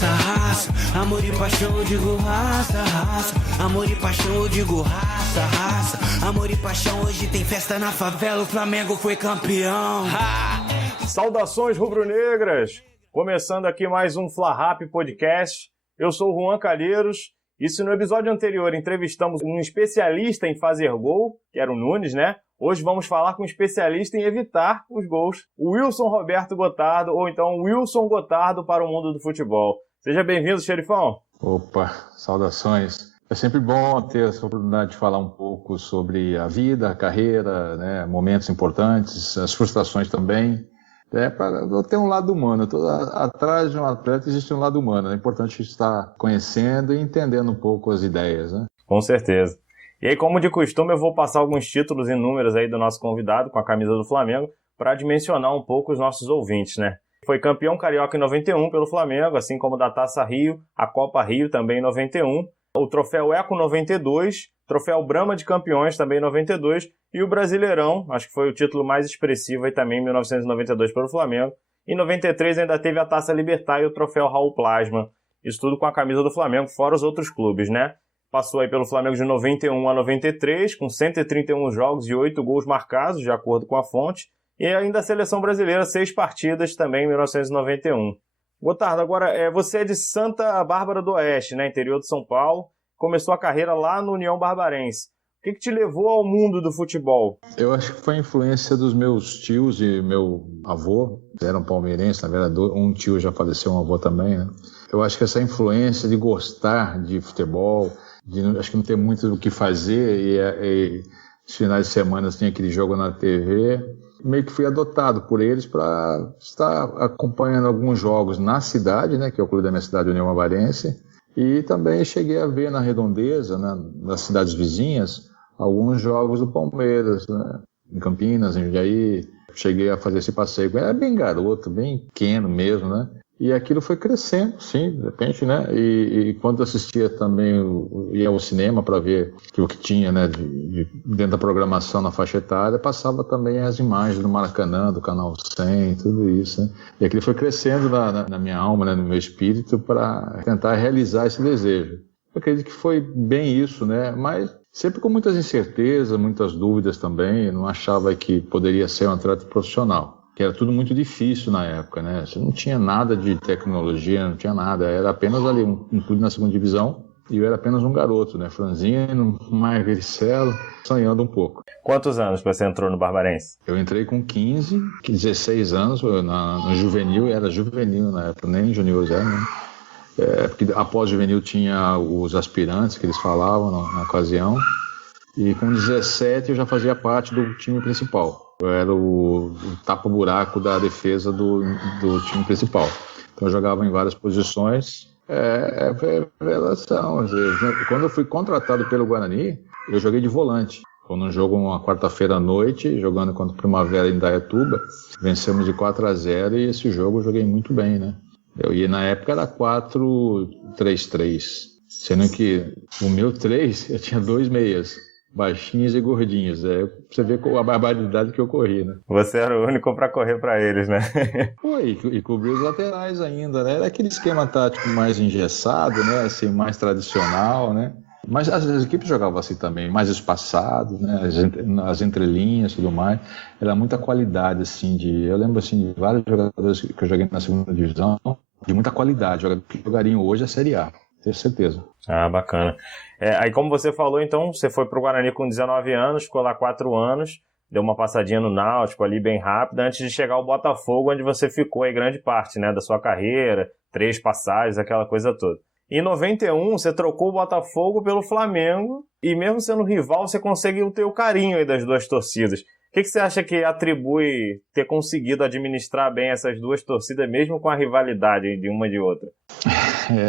raça, raça. Amor e paixão, eu digo raça, raça. Amor e paixão, eu digo raça, raça. Amor e paixão, hoje tem festa na favela, o Flamengo foi campeão. Saudações rubro-negras! Começando aqui mais um Fla Rap Podcast. Eu sou o Juan Calheiros. E se no episódio anterior entrevistamos um especialista em fazer gol, que era o Nunes, né? Hoje vamos falar com um especialista em evitar os gols, o Wilson Roberto Gotardo, ou então Wilson Gotardo para o mundo do futebol. Seja bem-vindo, xerifão. Opa, saudações. É sempre bom ter essa oportunidade de falar um pouco sobre a vida, a carreira, né? Momentos importantes, as frustrações também. Para ter um lado humano. Atrás de um atleta existe um lado humano. É importante estar conhecendo e entendendo um pouco as ideias, né? Com certeza. E aí, como de costume, eu vou passar alguns títulos e números aí do nosso convidado com a camisa do Flamengo para dimensionar um pouco os nossos ouvintes, né? Foi campeão carioca em 91 pelo Flamengo, assim como da Taça Rio, a Copa Rio também em 91, o Troféu Eco 92, Troféu Brahma de Campeões também em 92 e o Brasileirão, acho que foi o título mais expressivo aí também em 1992 pelo Flamengo. Em 93 ainda teve a Taça Libertad e o Troféu Raul Plasma, isso tudo com a camisa do Flamengo, fora os outros clubes, né? Passou aí pelo Flamengo de 91 a 93, com 131 jogos e 8 gols marcados, de acordo com a fonte. E ainda a Seleção Brasileira, 6 partidas também em 1991. Gotardo, agora você é de Santa Bárbara do Oeste, né, interior de São Paulo. Começou a carreira lá no União Barbarense. O que te levou ao mundo do futebol? Eu acho que foi a influência dos meus tios e meu avô, que eram palmeirenses, na verdade, um tio já faleceu, um avô também, né? Eu acho que essa influência de gostar de futebol, acho que não ter muito o que fazer e os finais de semana tinha aquele jogo na TV, meio que fui adotado por eles para estar acompanhando alguns jogos na cidade, né, que é o clube da minha cidade, União Barbarense, e também cheguei a ver na Redondeza, né, nas cidades vizinhas, alguns jogos do Palmeiras, né, em Campinas, em Jundiaí. Cheguei a fazer esse passeio, era bem garoto, bem pequeno mesmo, né? E aquilo foi crescendo, sim, de repente, né? E quando assistia também, ia ao cinema para ver o que tinha, né, dentro da programação na faixa etária, passava também as imagens do Maracanã, do Canal 100, tudo isso, né? E aquilo foi crescendo na minha alma, né, no meu espírito, para tentar realizar esse desejo. Eu acredito que foi bem isso, né? Mas sempre com muitas incertezas, muitas dúvidas também. Eu não achava que poderia ser um atleta profissional, que era tudo muito difícil na época, né? Você não tinha nada de tecnologia, não tinha nada. Era apenas ali um clube na segunda divisão e eu era apenas um garoto, né? Franzino, magricelo, sonhando um pouco. Quantos anos você entrou no Barbarense? Eu entrei com 15, 16 anos, no juvenil, era juvenil na época, nem juniores era, né? Porque após o juvenil tinha os aspirantes que eles falavam na ocasião, e com 17 eu já fazia parte do time principal. Eu era o tapa-buraco da defesa do time principal. Então eu jogava em várias posições. Foi revelação. Quando eu fui contratado pelo Guarani, eu joguei de volante. Foi num jogo uma quarta-feira à noite, jogando contra o Primavera em Indaiatuba. Vencemos de 4-0 e esse jogo eu joguei muito bem, né? E na época era 4-3-3. Sendo que o meu 3, eu tinha 2 meias. Baixinhos e gordinhos. Você vê a barbaridade que eu corri, né? Você era o único para correr para eles, né? Foi, e cobrir os laterais ainda, né? Era aquele esquema tático mais engessado, né? Assim, mais tradicional, né? Mas as equipes jogavam assim também, mais espaçado, né? As entrelinhas e tudo mais. Era muita qualidade, assim, eu lembro, assim, de vários jogadores que eu joguei na segunda divisão, de muita qualidade, que jogariam hoje a Série A. Tenho certeza. Ah, bacana. Aí, como você falou, então, você foi pro Guarani com 19 anos, ficou lá 4 anos, deu uma passadinha no Náutico ali bem rápida, antes de chegar ao Botafogo, onde você ficou aí grande parte, né, da sua carreira, 3 passagens, aquela coisa toda. Em 91, você trocou o Botafogo pelo Flamengo, e mesmo sendo rival, você conseguiu ter o carinho aí das duas torcidas. O que você acha que atribui ter conseguido administrar bem essas duas torcidas, mesmo com a rivalidade de uma e de outra?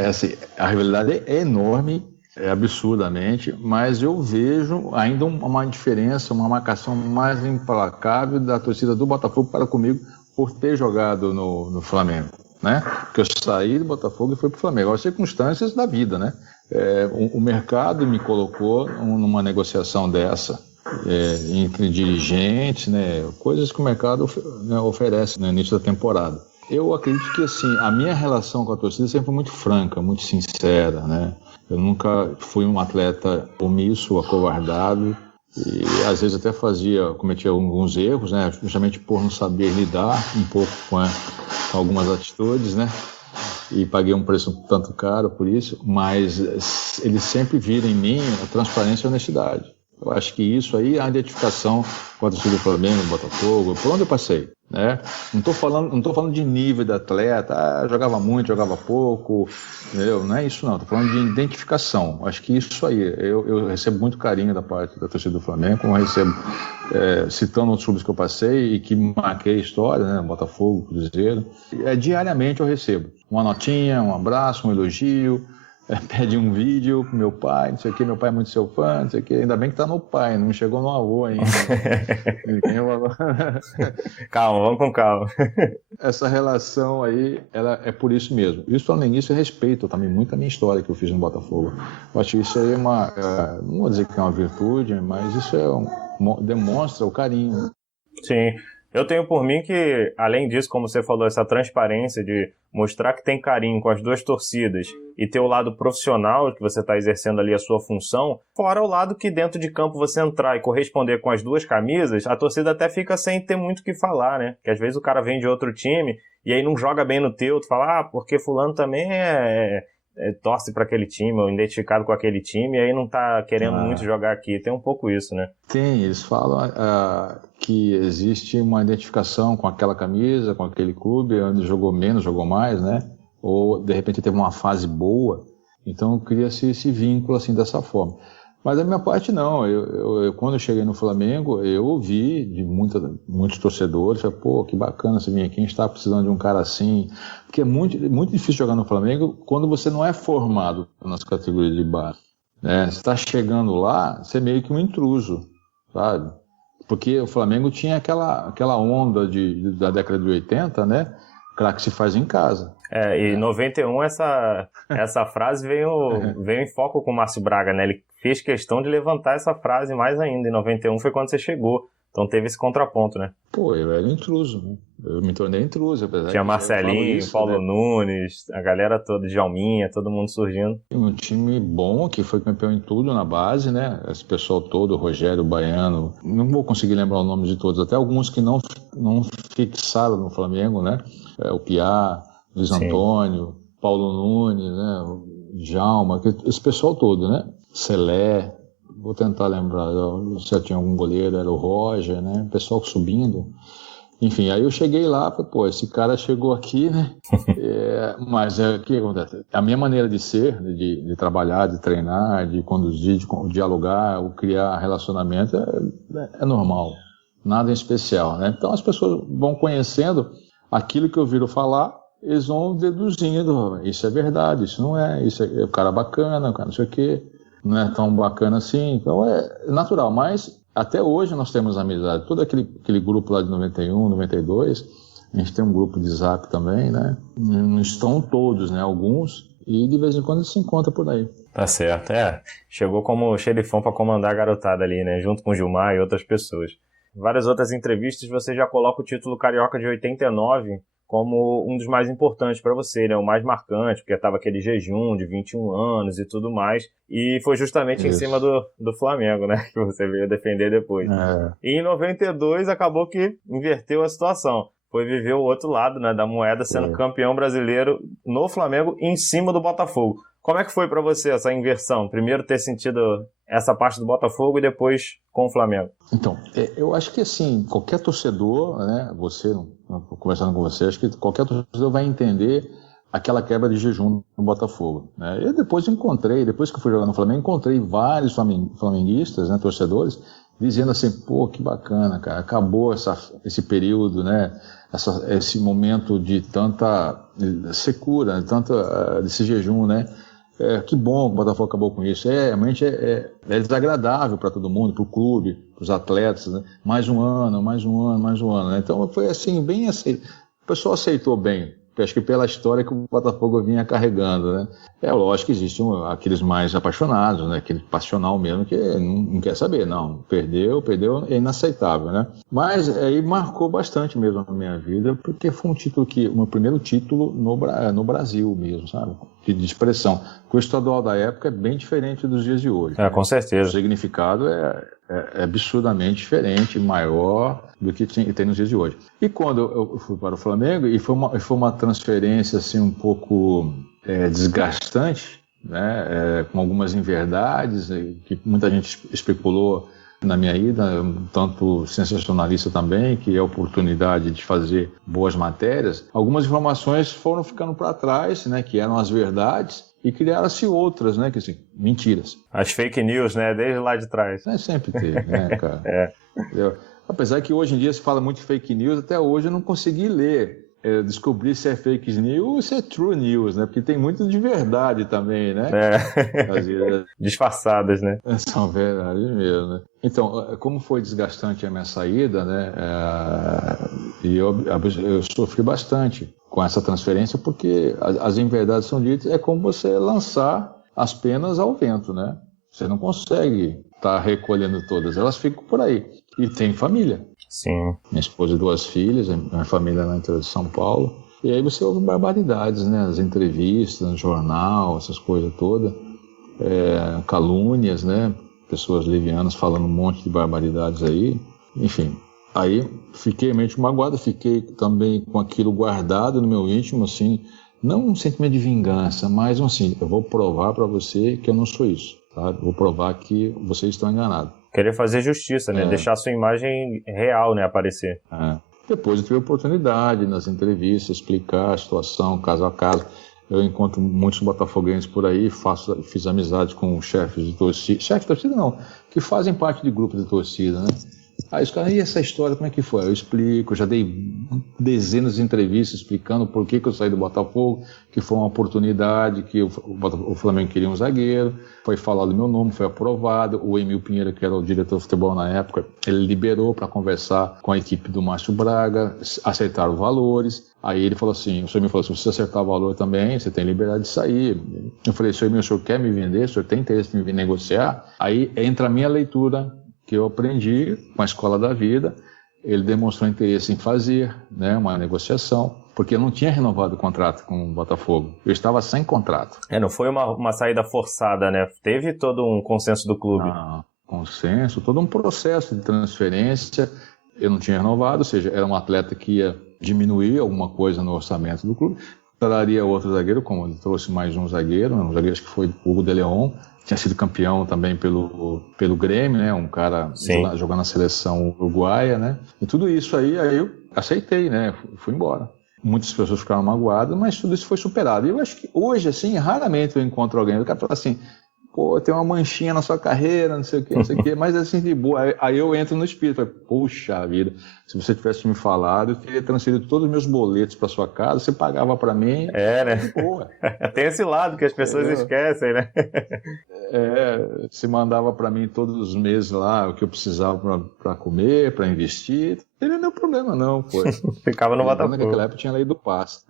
Assim, a rivalidade é enorme, absurdamente, mas eu vejo ainda uma diferença, uma marcação mais implacável da torcida do Botafogo para comigo por ter jogado no Flamengo, né? Porque eu saí do Botafogo e fui para o Flamengo. As circunstâncias da vida, né? O mercado me colocou numa negociação dessa, entre dirigentes, né? Coisas que o mercado oferece no início da temporada. Eu acredito que, assim, a minha relação com a torcida sempre foi muito franca, muito sincera, né? Eu nunca fui um atleta omisso, acovardado, e às vezes até cometia alguns erros, né? Justamente por não saber lidar um pouco com algumas atitudes, né? E paguei um preço tanto caro por isso, mas eles sempre viram em mim a transparência e a honestidade. Eu acho que isso aí é a identificação com a torcida do Flamengo, do Botafogo, por onde eu passei, né? Não tô falando de nível de atleta, jogava muito, jogava pouco, entendeu? Não é isso não, tô falando de identificação. Acho que isso aí, eu recebo muito carinho da parte da torcida do Flamengo, como eu recebo, citando outros clubes que eu passei e que marquei a história, né? Botafogo, Cruzeiro. Diariamente eu recebo uma notinha, um abraço, um elogio, pede um vídeo pro meu pai, não sei o que, meu pai é muito seu fã, não sei o que, ainda bem que tá no pai, não chegou no avô ainda. Calma, vamos com calma. Essa relação aí, ela é por isso mesmo. E os flamenguistas respeitam também muito a minha história que eu fiz no Botafogo. Eu acho que isso aí não vou dizer que é uma virtude, mas isso demonstra o carinho. Sim. Eu tenho por mim que, além disso, como você falou, essa transparência de mostrar que tem carinho com as duas torcidas e ter o lado profissional que você está exercendo ali a sua função, fora o lado que dentro de campo você entrar e corresponder com as duas camisas, a torcida até fica sem ter muito o que falar, né? Porque às vezes o cara vem de outro time e aí não joga bem no teu, tu fala, porque fulano também torce para aquele time, ou identificado com aquele time, e aí não tá querendo muito jogar aqui. Tem um pouco isso, né? Tem, eles falam que existe uma identificação com aquela camisa, com aquele clube, onde jogou menos, jogou mais, né? Ou, de repente, teve uma fase boa. Então, cria-se esse vínculo, assim, dessa forma. Mas da minha parte, não. Quando eu cheguei no Flamengo, eu ouvi de muitos torcedores, falei, pô, que bacana você vir aqui, a gente está precisando de um cara assim. Porque é muito, muito difícil jogar no Flamengo quando você não é formado nas categorias de base, né? Você está chegando lá, você é meio que um intruso, sabe? Porque o Flamengo tinha aquela onda da década de 80, né? Craque se faz em casa. E em 91 essa frase veio em foco com o Márcio Braga, né? Ele fez questão de levantar essa frase mais ainda. Em 91 foi quando você chegou. Então teve esse contraponto, né? Pô, eu era intruso, né? Eu me tornei intruso, apesar Tinha Marcelinho, isso, Paulo né? Nunes, a galera toda, Djalminha, todo mundo surgindo. Um time bom, que foi campeão em tudo na base, né? Esse pessoal todo, Rogério, Baiano, não vou conseguir lembrar o nome de todos, até alguns que não fixaram no Flamengo, né? O Piá, Luiz Sim. Antônio, Paulo Nunes, né? O Djalma, esse pessoal todo, né? Celé, vou tentar lembrar, se tinha algum goleiro, era o Roger, né? O pessoal subindo. Enfim, aí eu cheguei lá, falei, pô, esse cara chegou aqui, né? Mas o que acontece? A minha maneira de ser, de trabalhar, de treinar, de conduzir, de dialogar, criar relacionamento, é normal. Nada em especial, né? Então as pessoas vão conhecendo aquilo que eu ouviram falar, eles vão deduzindo, isso é verdade, isso não é, isso é o cara bacana, o cara não sei o quê, não é tão bacana assim, então é natural, mas até hoje nós temos amizade, todo aquele grupo lá de 91, 92, a gente tem um grupo de Zap também, né, não estão todos, né, alguns, e de vez em quando se encontra por aí. Tá certo, chegou como xerifão para comandar a garotada ali, né, junto com o Gilmar e outras pessoas. Em várias outras entrevistas você já coloca o título Carioca de 89 como um dos mais importantes para você, né? O mais marcante, porque estava aquele jejum de 21 anos e tudo mais, e foi justamente em cima do Flamengo, né? Que você veio defender depois. E em 92 acabou que inverteu a situação. Foi viver o outro lado, né, da moeda, sendo campeão brasileiro no Flamengo em cima do Botafogo. Como é que foi para você essa inversão? Primeiro ter sentido essa parte do Botafogo e depois com o Flamengo. Então, eu acho que assim, qualquer torcedor, né, conversando com você, acho que qualquer torcedor vai entender aquela quebra de jejum no Botafogo, né? Eu depois que eu fui jogar no Flamengo, encontrei vários flamenguistas, né, torcedores, dizendo assim, pô, que bacana, cara, acabou esse período, né, esse momento de tanta secura, desse jejum, né? Que bom que o Botafogo acabou com isso. Realmente é desagradável para todo mundo, para o clube, para os atletas, né? Mais um ano, né? Então foi assim, bem assim. O pessoal aceitou bem. acho que pela história que o Botafogo vinha carregando, né? É lógico que existem aqueles mais apaixonados, né? Aquele passional mesmo que não quer saber, não. Perdeu, é inaceitável, né? Mas aí marcou bastante mesmo a minha vida, porque foi o meu primeiro título no Brasil mesmo, sabe? De expressão. O estadual da época é bem diferente dos dias de hoje. Com certeza. O significado é absurdamente diferente, maior do que tem nos dias de hoje. E quando eu fui para o Flamengo, e foi uma transferência assim, um pouco desgastante, né? Com algumas inverdades, que muita gente especulou na minha ida, um tanto sensacionalista também, que é a oportunidade de fazer boas matérias. Algumas informações foram ficando para trás, né? Que eram as verdades, e criaram-se outras, né? Que assim, mentiras. As fake news, né? Desde lá de trás. Sempre teve, né, cara? Apesar que hoje em dia se fala muito de fake news, até hoje eu não consegui ler, descobrir se é fake news ou se é true news, né? Porque tem muito de verdade também, né? Disfarçadas, né? São verdades mesmo, né? Então, como foi desgastante a minha saída, né? E eu sofri bastante com essa transferência, porque as inverdades são ditas, é como você lançar as penas ao vento, né? Você não consegue estar recolhendo todas, elas ficam por aí. E tem família. Sim. Minha esposa e 2 filhas, minha família na interior de São Paulo. E aí você ouve barbaridades, né? As entrevistas, no jornal, essas coisas todas. Calúnias, né? Pessoas levianas falando um monte de barbaridades aí. Enfim, aí fiquei mente magoado, fiquei também com aquilo guardado no meu íntimo, assim. Não um sentimento de vingança, mas assim, eu vou provar para você que eu não sou isso. Tá? Vou provar que vocês estão enganados. Querer fazer justiça, né? Deixar a sua imagem real, né? Aparecer. Depois eu tive a oportunidade nas entrevistas, explicar a situação, caso a caso. Eu encontro muitos botafoguenses por aí, fiz amizade com chefes de torcida. Chefes de torcida não, que fazem parte de grupos de torcida, né? Aí os caras, e essa história, como é que foi? Eu explico, já dei dezenas de entrevistas explicando por que eu saí do Botafogo, que foi uma oportunidade, que o Flamengo queria um zagueiro, foi falado meu nome, foi aprovado, o Emil Pinheiro, que era o diretor de futebol na época, ele liberou para conversar com a equipe do Márcio Braga, aceitaram valores, aí ele falou assim, o senhor me falou, se você acertar o valor também, você tem liberdade de sair. Eu falei, senhor, o senhor quer me vender? O senhor tem interesse em me negociar? Aí entra a minha leitura, que eu aprendi com a Escola da Vida. Ele demonstrou interesse em fazer, né, uma negociação, porque eu não tinha renovado o contrato com o Botafogo. Eu estava sem contrato. Não foi uma saída forçada, né? Teve todo um consenso do clube. Consenso, todo um processo de transferência. Eu não tinha renovado, ou seja, era um atleta que ia diminuir alguma coisa no orçamento do clube. Traria outro zagueiro, como ele trouxe mais um zagueiro, um zagueiro que foi o Hugo de Leon, tinha sido campeão também pelo Grêmio, né? Um cara jogando na seleção uruguaia, né? E tudo isso aí eu aceitei, né? Fui embora. Muitas pessoas ficaram magoadas, mas tudo isso foi superado. E eu acho que hoje, assim, raramente eu encontro alguém. O cara fala assim, pô, tem uma manchinha na sua carreira, não sei o quê, mas assim, de boa. Aí eu entro no espírito, falei, poxa vida, se você tivesse me falado, eu teria transferido todos os meus boletos para sua casa, você pagava para mim. Né? Boa. Tem esse lado que as pessoas esquecem, né? Você mandava para mim todos os meses lá o que eu precisava para comer, para investir. Não teria nenhum problema, não, pô. Ficava no Botafogo. Naquela época tinha a lei do passe.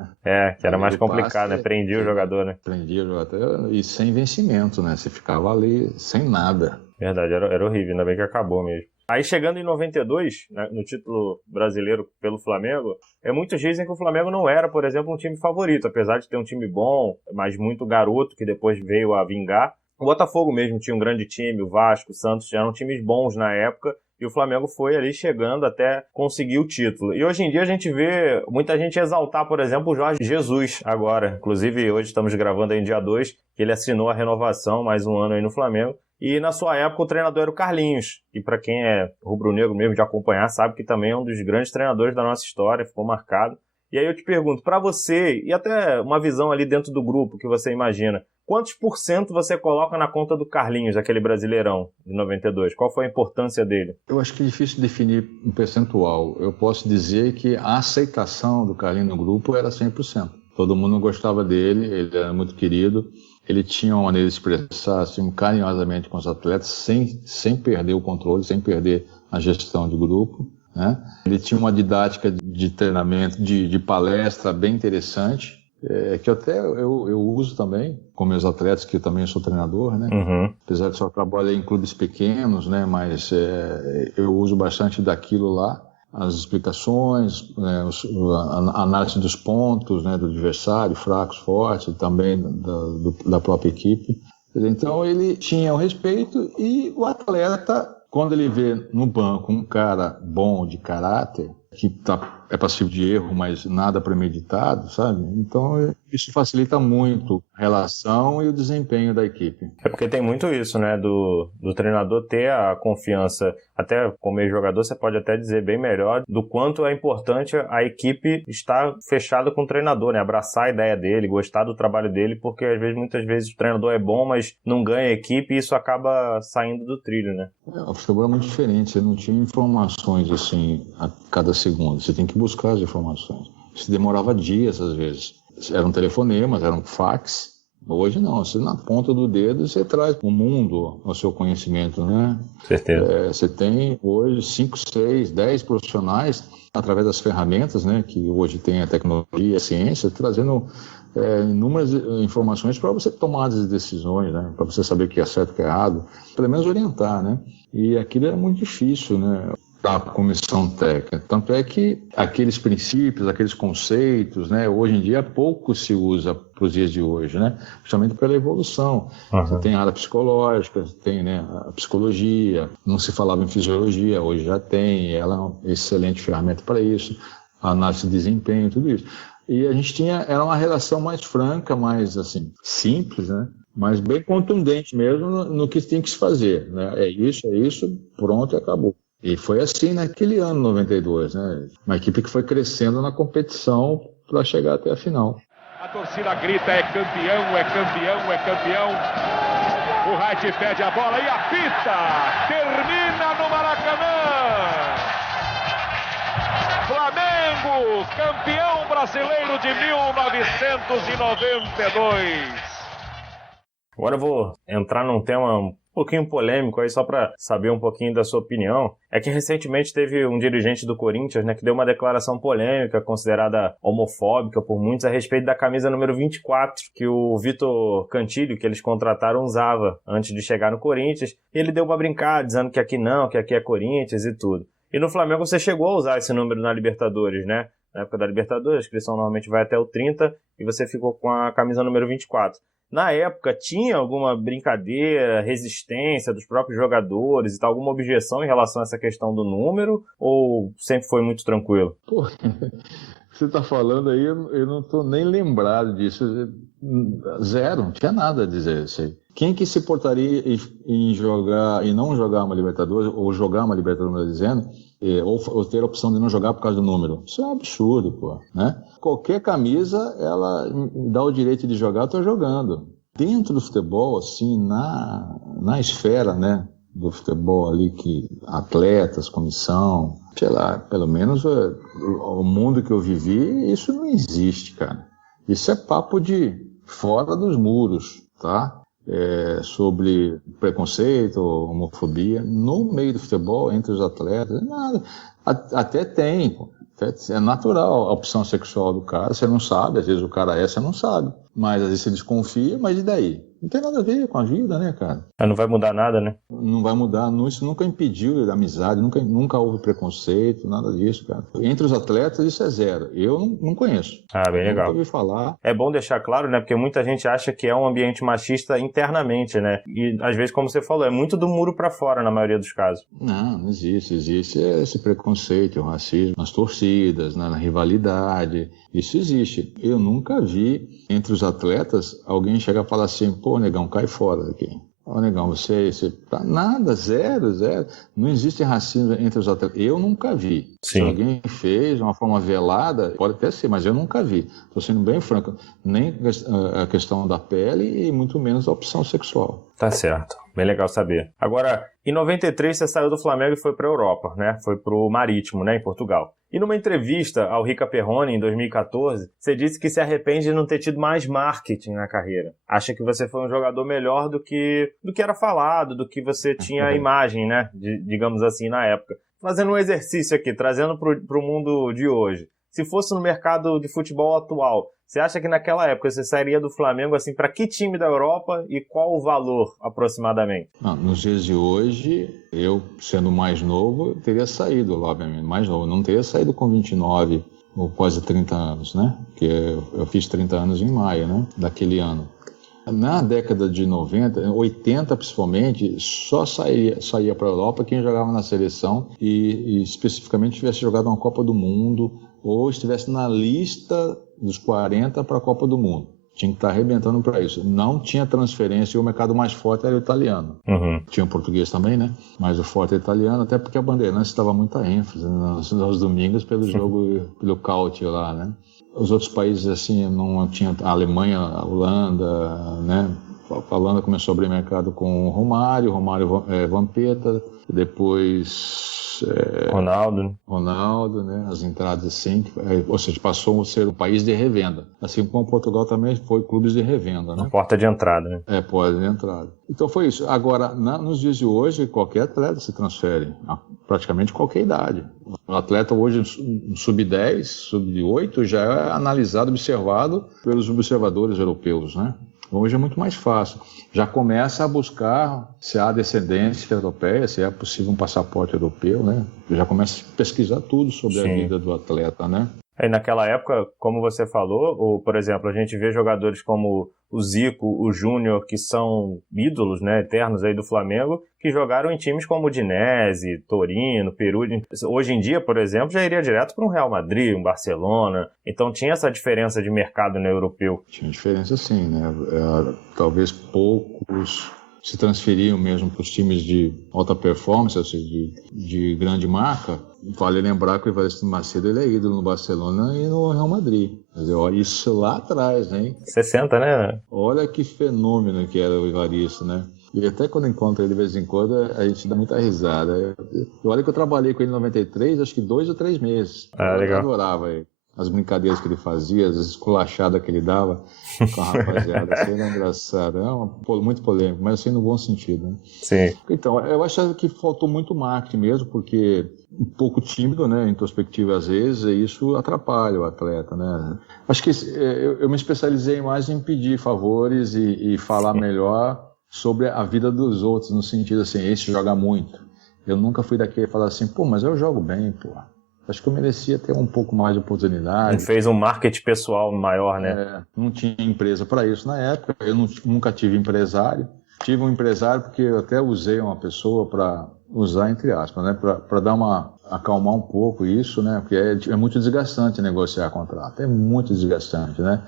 Que era mais complicado, né? Prendia o jogador, né? Prendia o jogador e sem vencimento, né? Você ficava ali sem nada. Verdade, era horrível, ainda bem que acabou mesmo. Aí chegando em 92, né, no título brasileiro pelo Flamengo, muitos dizem que o Flamengo não era, por exemplo, um time favorito, apesar de ter um time bom, mas muito garoto, que depois veio a vingar. O Botafogo mesmo tinha um grande time, o Vasco, o Santos, já eram times bons na época, e o Flamengo foi ali chegando até conseguir o título. E hoje em dia a gente vê muita gente exaltar, por exemplo, o Jorge Jesus agora. Inclusive, hoje estamos gravando aí em dia 2, que ele assinou a renovação, mais um ano aí no Flamengo. E na sua época o treinador era o Carlinhos, e para quem é rubro-negro mesmo de acompanhar, sabe que também é um dos grandes treinadores da nossa história, ficou marcado. E aí eu te pergunto, para você, e até uma visão ali dentro do grupo que você imagina, quantos % você coloca na conta do Carlinhos, aquele brasileirão de 92? Qual foi a importância dele? Eu acho que é difícil definir um percentual. Eu posso dizer que a aceitação do Carlinhos no grupo era 100%. Todo mundo gostava dele, ele era muito querido. Ele tinha uma maneira de expressar assim, carinhosamente com os atletas, sem perder o controle, sem perder a gestão de grupo, né? Ele tinha uma didática de de treinamento, de palestra bem interessante, que até eu uso também com meus atletas, que eu também sou treinador, né? Uhum. Apesar de só trabalhar em clubes pequenos, né? Mas eu uso bastante daquilo lá, as explicações, né? A análise dos pontos, né? Do adversário, fracos, fortes, também da própria equipe. Então ele tinha o respeito, e o atleta, quando ele vê no banco um cara bom de caráter, que é passivo de erro, mas nada premeditado, sabe? Então isso facilita muito a relação e o desempenho da equipe. É porque tem muito isso, né, do treinador ter a confiança, até como ex-jogador você pode até dizer bem melhor, do quanto é importante a equipe estar fechada com o treinador, né, abraçar a ideia dele, gostar do trabalho dele, porque muitas vezes o treinador é bom, mas não ganha a equipe, e isso acaba saindo do trilho, né? O futebol é muito diferente, você não tinha informações assim a cada segundo, você tem que buscar as informações. Isso demorava dias às vezes. Eram telefonemas, eram fax. Hoje não, você na ponta do dedo você traz o mundo ao seu conhecimento, né? Certeza. Você tem hoje 5, 6, 10 profissionais através das ferramentas, né? Que hoje tem a tecnologia, a ciência, trazendo inúmeras informações para você tomar as decisões, né? Para você saber o que é certo e o que é errado, pelo menos orientar, né? E aquilo era muito difícil, né? Da comissão técnica. Tanto é que aqueles princípios, aqueles conceitos, né, hoje em dia pouco se usa para os dias de hoje, né, justamente pela evolução. Uhum. Você tem a área psicológica, tem, né, a psicologia, não se falava em fisiologia, hoje já tem, ela é uma excelente ferramenta para isso, a análise de desempenho, tudo isso. E a gente era uma relação mais franca, mais assim, simples, né, mas bem contundente mesmo no que tem que se fazer, né, é isso, pronto e acabou. E foi assim naquele ano, 92, né? Uma equipe que foi crescendo na competição para chegar até a final. A torcida grita, é campeão, é campeão, é campeão. O Wright pede a bola e apita. Termina no Maracanã. Flamengo, campeão brasileiro de 1992. Agora eu vou entrar num tema um pouquinho polêmico aí, só para saber um pouquinho da sua opinião. É que recentemente teve um dirigente do Corinthians, né, que deu uma declaração polêmica, considerada homofóbica por muitos, a respeito da camisa número 24, que o Vitor Cantilho, que eles contrataram, usava antes de chegar no Corinthians. E ele deu uma brincada, dizendo que aqui não, que aqui é Corinthians e tudo. E no Flamengo você chegou a usar esse número na Libertadores, né? Na época da Libertadores, a inscrição normalmente vai até o 30 e você ficou com a camisa número 24. Na época, tinha alguma brincadeira, resistência dos próprios jogadores e tal, alguma objeção em relação a essa questão do número, ou sempre foi muito tranquilo? Pô, você tá falando aí, eu não tô nem lembrado disso. Zero, não tinha nada a dizer isso aí. Quem que se portaria em jogar e não jogar uma Libertadores, ou jogar uma Libertadores dizendo, ou ter a opção de não jogar por causa do número? Isso é um absurdo, pô, né? Qualquer camisa, ela dá o direito de jogar, eu tô jogando. Dentro do futebol, assim, na esfera, né, do futebol ali, que atletas, comissão, sei lá, pelo menos o mundo que eu vivi, isso não existe, cara. Isso é papo de fora dos muros, tá? Sobre preconceito, homofobia, no meio do futebol, entre os atletas, nada. Até tem, é natural a opção sexual do cara, você não sabe, às vezes o cara você não sabe, mas às vezes você desconfia, mas e daí? Não tem nada a ver com a vida, né, cara? Não vai mudar nada, né? Não vai mudar, isso nunca impediu a amizade, nunca houve preconceito, nada disso, cara. Entre os atletas isso é zero, eu não conheço. Ah, bem legal. Nunca ouvi falar. É bom deixar claro, né, porque muita gente acha que é um ambiente machista internamente, né? E às vezes, como você falou, é muito do muro pra fora na maioria dos casos. Não existe esse preconceito, o racismo nas torcidas, na rivalidade, isso existe. Eu nunca vi entre os atletas alguém chegar e falar assim, pô, negão, cai fora daqui. Ó, negão, você tá nada, zero. Não existe racismo entre os atletas. Eu nunca vi. Sim. Se alguém fez de uma forma velada, pode até ser, mas eu nunca vi. Estou sendo bem franco. Nem a questão da pele e muito menos a opção sexual. Tá certo. Bem legal saber. Agora, em 93 você saiu do Flamengo e foi para a Europa, né? Foi para o Marítimo, né? Em Portugal. E numa entrevista ao Rica Perrone, em 2014, você disse que se arrepende de não ter tido mais marketing na carreira. Acha que você foi um jogador melhor do que era falado, do que você tinha a imagem, né? Digamos assim, na época. fazendo um exercício aqui, trazendo para o mundo de hoje. Se fosse no mercado de futebol atual, você acha que naquela época você sairia do Flamengo assim para que time da Europa e qual o valor aproximadamente? Não, nos dias de hoje, eu sendo mais novo, teria saído, obviamente, mais novo. Não teria saído com 29 ou quase 30 anos, né? Porque eu fiz 30 anos em maio, né? Daquele ano. Na década de 90, 80 principalmente, só saía para a Europa quem jogava na seleção e especificamente tivesse jogado uma Copa do Mundo ou estivesse na lista dos 40 para a Copa do Mundo. Tinha que estar arrebentando para isso. Não tinha transferência e o mercado mais forte era o italiano. Uhum. Tinha o português também, né? Mas o forte é o italiano, até porque a Bandeirantes dava muita ênfase nos domingos pelo jogo, pelo Caute lá, né? Os outros países, assim, não tinha a Alemanha, a Holanda, né? A Holanda começou a abrir mercado com o Romário, Vampeta, depois... Ronaldo, né? As entradas assim, ou seja, passou a ser um país de revenda. Assim como Portugal também foi clubes de revenda, né? Porta de entrada, né? Porta de entrada. Então foi isso. Agora, nos dias de hoje, qualquer atleta se transfere, a praticamente qualquer idade. O atleta hoje, sub-10, sub-8, já é analisado, observado pelos observadores europeus, né? Hoje é muito mais fácil. Já começa a buscar se há descendência europeia, se é possível um passaporte europeu, né? Já começa a pesquisar tudo sobre a vida do atleta, né? E naquela época, como você falou, ou, por exemplo, a gente vê jogadores como o Zico, o Júnior, que são ídolos, né, eternos aí do Flamengo, que jogaram em times como Udinese, Torino, Peru. Hoje em dia, por exemplo, já iria direto para um Real Madrid, um Barcelona. Então tinha essa diferença de mercado, né, europeu. Tinha diferença sim, né? Talvez poucos se transferiam mesmo para os times de alta performance, ou seja, de grande marca. Vale lembrar que o Evaristo Macedo ele é ídolo no Barcelona e no Real Madrid. Quer dizer, olha isso lá atrás, hein? 60, né? Olha que fenômeno que era o Evaristo, né? E até quando encontro ele de vez em quando, a gente dá muita risada. Olha que eu trabalhei com ele em 93, acho que 2 ou 3 meses. Legal. Eu adorava ele. As brincadeiras que ele fazia, as esculachadas que ele dava com a rapaziada. Assim, era engraçado. Muito polêmico, mas assim no bom sentido, né? Sim. Então, eu acho que faltou muito marketing mesmo, porque um pouco tímido, né, introspectivo às vezes, e isso atrapalha o atleta, né? Acho que eu me especializei mais em pedir favores e falar melhor sobre a vida dos outros, no sentido assim, esse joga muito. Eu nunca fui daquele falar assim, pô, mas eu jogo bem, pô. Acho que eu merecia ter um pouco mais de oportunidade. Não fez um marketing pessoal maior, né? Não tinha empresa para isso na época, eu nunca tive empresário. Tive um empresário porque eu até usei uma pessoa para usar entre aspas, né? Para acalmar um pouco isso, né? Porque é muito desgastante negociar contrato, é muito desgastante, né?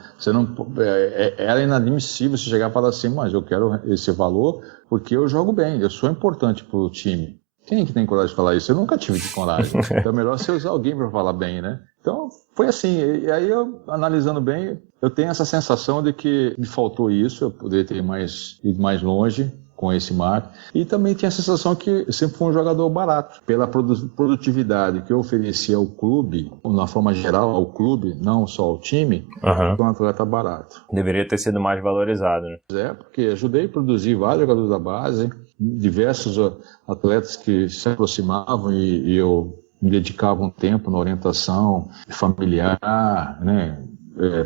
Era inadmissível se chegar e falar assim, mas eu quero esse valor porque eu jogo bem, eu sou importante para o time. Quem é que tem coragem de falar isso? Eu nunca tive coragem. Então é melhor você usar alguém para falar bem, né? Então foi assim. E aí eu, analisando bem, eu tenho essa sensação de que me faltou isso, eu poderia ter ido mais longe com esse marketing. E também tinha a sensação que eu sempre fui um jogador barato. Pela produtividade que eu oferecia ao clube, na forma geral ao clube, não só ao time, foi um atleta barato. Deveria ter sido mais valorizado, né? Porque ajudei a produzir vários jogadores da base, diversos atletas que se aproximavam e eu me dedicava um tempo na orientação familiar, né,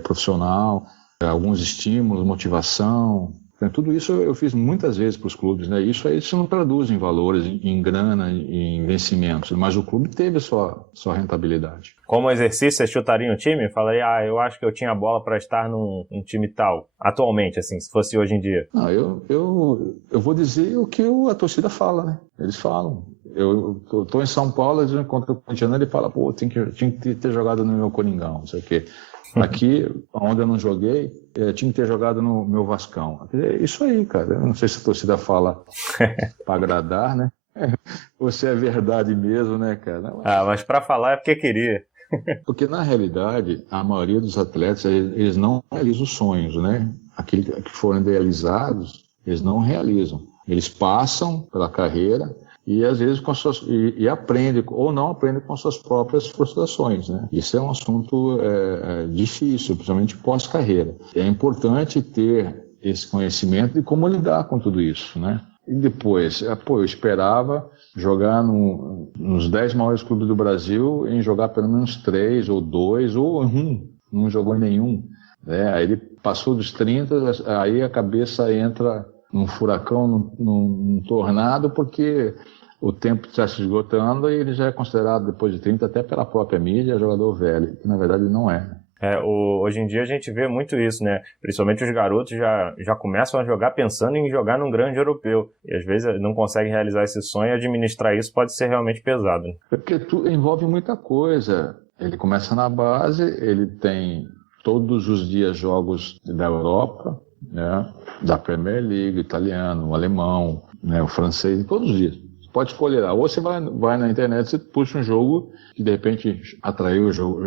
profissional, alguns estímulos, motivação. Tudo isso eu fiz muitas vezes para os clubes, né? Isso não traduz em valores, em grana, em vencimentos, mas o clube teve sua rentabilidade. Como exercício, você chutaria um time? Falaria, eu acho que eu tinha bola para estar num time tal, atualmente, assim, se fosse hoje em dia. Não, eu vou dizer o que a torcida fala, né? Eles falam. Eu estou em São Paulo, eles encontram o corintiano, ele fala, pô, tinha que ter jogado no meu Coringão, não sei o quê. Aqui, onde eu não joguei, tinha que ter jogado no meu Vascão. É isso aí, cara. Eu não sei se a torcida fala para agradar, né? Ou se é verdade mesmo, né, cara? Mas para falar é porque queria. Porque, na realidade, a maioria dos atletas, eles não realizam os sonhos, né? Aqueles que foram idealizados, eles não realizam. Eles passam pela carreira e às vezes aprende ou não aprende com suas próprias frustrações, né? Isso é um assunto difícil, principalmente pós-carreira. É importante ter esse conhecimento de como lidar com tudo isso, né? E depois, eu esperava jogar nos 10 maiores clubes do Brasil, em jogar pelo menos 3 ou 2 ou 1, não jogou em nenhum. Né? Aí ele passou dos 30, aí a cabeça entra num furacão, num tornado, porque o tempo está se esgotando e ele já é considerado, depois de 30, até pela própria mídia, jogador velho, que na verdade não é. Hoje em dia a gente vê muito isso, né? Principalmente os garotos já começam a jogar pensando em jogar num grande europeu. E às vezes não conseguem realizar esse sonho, e administrar isso pode ser realmente pesado. Né? Porque envolve muita coisa. Ele começa na base, ele tem todos os dias jogos da Europa, né? Da Premier League, o italiano, o alemão, né? O francês, todos os dias. Você pode escolher lá. Ou você vai na internet, você puxa um jogo que de repente atraiu o jogo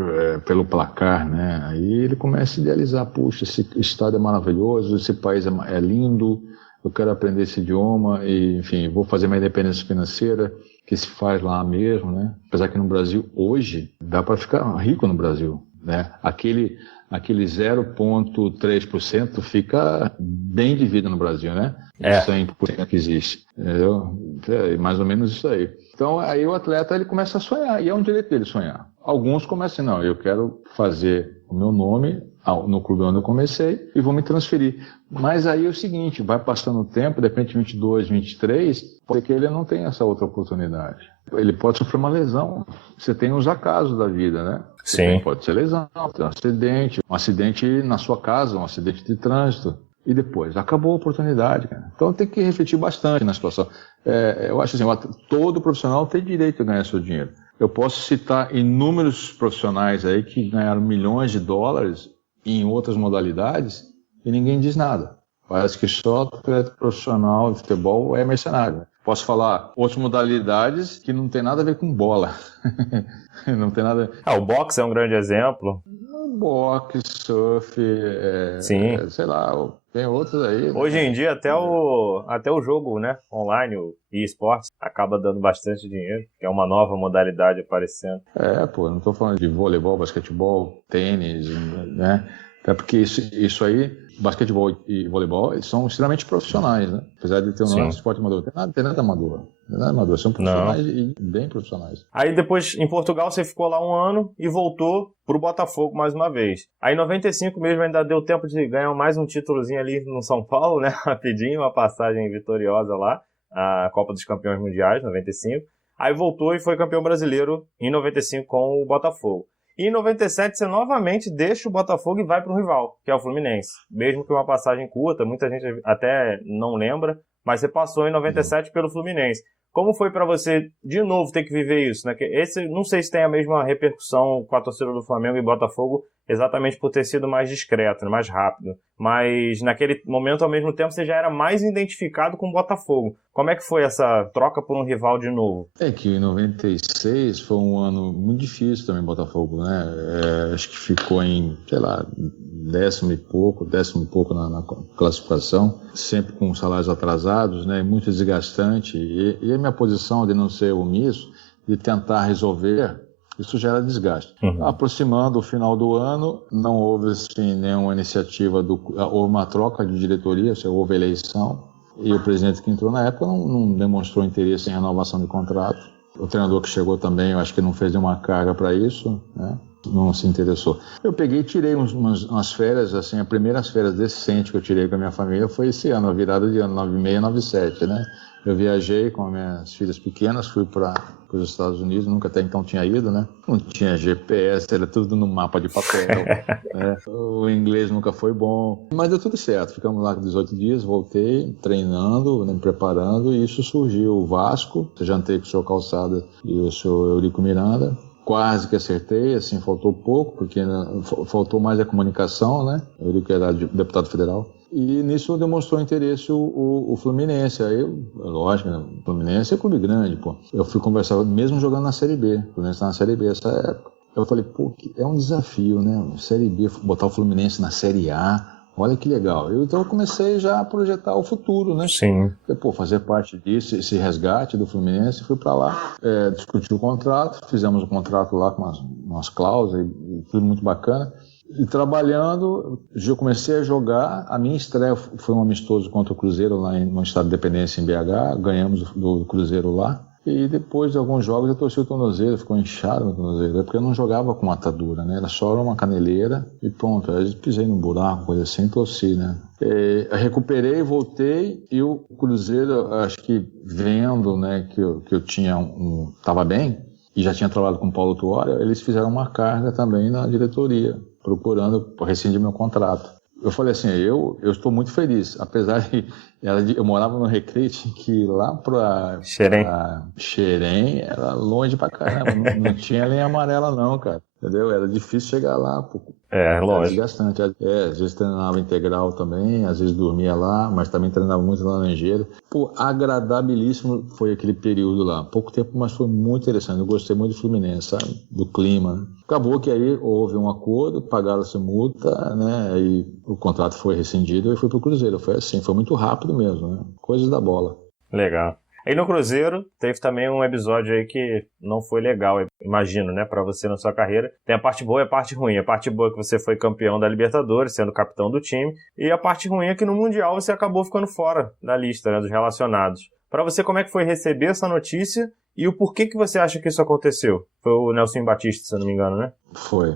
pelo placar, né? Aí ele começa a idealizar, puxa, esse estado é maravilhoso, esse país é lindo, eu quero aprender esse idioma e, enfim, vou fazer uma independência financeira que se faz lá mesmo, né? Apesar que no Brasil hoje dá para ficar rico no Brasil, né? Aquele 0,3% fica bem de vida no Brasil, né? 100% que existe, entendeu? É mais ou menos isso aí. Então, aí o atleta ele começa a sonhar, e é um direito dele sonhar. Alguns começam, não, eu quero fazer o meu nome no clube onde eu comecei e vou me transferir. Mas aí é o seguinte, vai passando o tempo, de repente 22, 23, pode ser que ele não tenha essa outra oportunidade. Ele pode sofrer uma lesão. Você tem os acasos da vida, né? Sim. Pode ser lesão, um acidente na sua casa, um acidente de trânsito. E depois, acabou a oportunidade, cara. Então tem que refletir bastante na situação. Eu acho assim, todo profissional tem direito a ganhar seu dinheiro. Eu posso citar inúmeros profissionais aí que ganharam milhões de dólares em outras modalidades e ninguém diz nada. Parece que só atleta profissional de futebol é mercenário. Posso falar outras modalidades que não tem nada a ver com bola. Não tem nada a ver. O boxe é um grande exemplo. Boxe, surf, Sim. Sei lá, tem outros aí. Hoje em dia até o jogo, né, online, o eSports, acaba dando bastante dinheiro, que é uma nova modalidade aparecendo. Não estou falando de voleibol, basquetebol, tênis, né? Até porque isso aí, basquetebol e voleibol, eles são extremamente profissionais, né? Apesar de ter um nome de esporte amador. Não tem nada amador. São profissionais e bem profissionais. Aí depois, em Portugal, você ficou lá um ano e voltou pro Botafogo mais uma vez. Aí em 95 mesmo ainda deu tempo de ganhar mais um títulozinho ali no São Paulo, né? Rapidinho, uma passagem vitoriosa lá, a Copa dos Campeões Mundiais, 95. Aí voltou e foi campeão brasileiro em 95 com o Botafogo. E em 97 você novamente deixa o Botafogo e vai para o rival, que é o Fluminense. Mesmo que uma passagem curta, muita gente até não lembra, mas você passou em 97 pelo Fluminense. Como foi para você, de novo, ter que viver isso? Né? Não sei se tem a mesma repercussão com a torcida do Flamengo e Botafogo, exatamente por ter sido mais discreto, mais rápido. Mas naquele momento, ao mesmo tempo, você já era mais identificado com o Botafogo. Como é que foi essa troca por um rival de novo? Que em 96 foi um ano muito difícil também, Botafogo, né? Acho que ficou em, décimo e pouco na classificação, sempre com salários atrasados, né? Muito desgastante. E a minha posição de não ser omisso, de tentar resolver, isso gera desgaste. Aproximando o final do ano, não houve assim, nenhuma iniciativa, houve uma troca de diretoria, houve eleição, e o presidente que entrou na época não demonstrou interesse em renovação de contrato. O treinador que chegou também, eu acho que não fez nenhuma carga para isso, né? Não se interessou. Eu peguei e tirei umas férias, assim, as primeiras férias decentes que eu tirei com a minha família foi esse ano, a virada de ano, 96, 97, né? Eu viajei com as minhas filhas pequenas, fui para os Estados Unidos, nunca até então tinha ido, né? Não tinha GPS, era tudo no mapa de papel, né? O inglês nunca foi bom, mas deu tudo certo. Ficamos lá 18 dias, voltei treinando, me preparando, e isso surgiu. O Vasco, eu jantei com o senhor Calçada e o senhor Eurico Miranda, quase que acertei, assim, faltou pouco, porque faltou mais a comunicação, né? O Eurico era deputado federal. E nisso demonstrou interesse o Fluminense. Aí, lógico, né? O Fluminense é clube grande, pô. Eu fui conversar, mesmo jogando na Série B. O Fluminense estava na Série B nessa época. Eu falei, é um desafio, né? Série B, botar o Fluminense na Série A. Olha que legal. Então eu comecei já a projetar o futuro, né? Sim. Fazer parte disso, esse resgate do Fluminense. Fui para lá, discuti o contrato, fizemos o contrato lá com umas cláusulas e tudo muito bacana. E trabalhando, eu comecei a jogar. A minha estreia foi um amistoso contra o Cruzeiro lá no estado de Independência, em BH. Ganhamos do Cruzeiro lá. E depois de alguns jogos eu torci o tornozelo, ficou inchado o tornozelo, porque eu não jogava com atadura, né? Era só uma caneleira e pronto. Aí eu pisei num buraco, coisa assim, torci, né? Recuperei, voltei e o Cruzeiro, acho que vendo, né, que eu tinha tava bem e já tinha trabalhado com o Paulo Tuori, eles fizeram uma carga também na diretoria, procurando rescindir meu contrato. Eu falei assim, eu estou muito feliz, apesar de eu morava no Recreio, tinha que ir lá para Xerém, era longe pra caramba, não tinha linha amarela não, cara, entendeu? Era difícil chegar lá, pô. Longe. Era desgastante. Às vezes treinava integral também, às vezes dormia lá, mas também treinava muito na Laranjeira. Pô, agradabilíssimo foi aquele período lá. Pouco tempo, mas foi muito interessante. Eu gostei muito do Fluminense, sabe? Do clima, né? Acabou que aí houve um acordo, pagaram-se multa, né? E o contrato foi rescindido e fui pro Cruzeiro. Foi assim, foi muito rápido mesmo, né? Coisas da bola. Legal. Aí no Cruzeiro, teve também um episódio aí que não foi legal, imagino, né, pra você na sua carreira. Tem a parte boa e a parte ruim. A parte boa é que você foi campeão da Libertadores, sendo capitão do time. E a parte ruim é que no Mundial você acabou ficando fora da lista, né, dos relacionados. Pra você, como é que foi receber essa notícia e o porquê que você acha que isso aconteceu? Foi o Nelson Batista, se eu não me engano, né? Foi.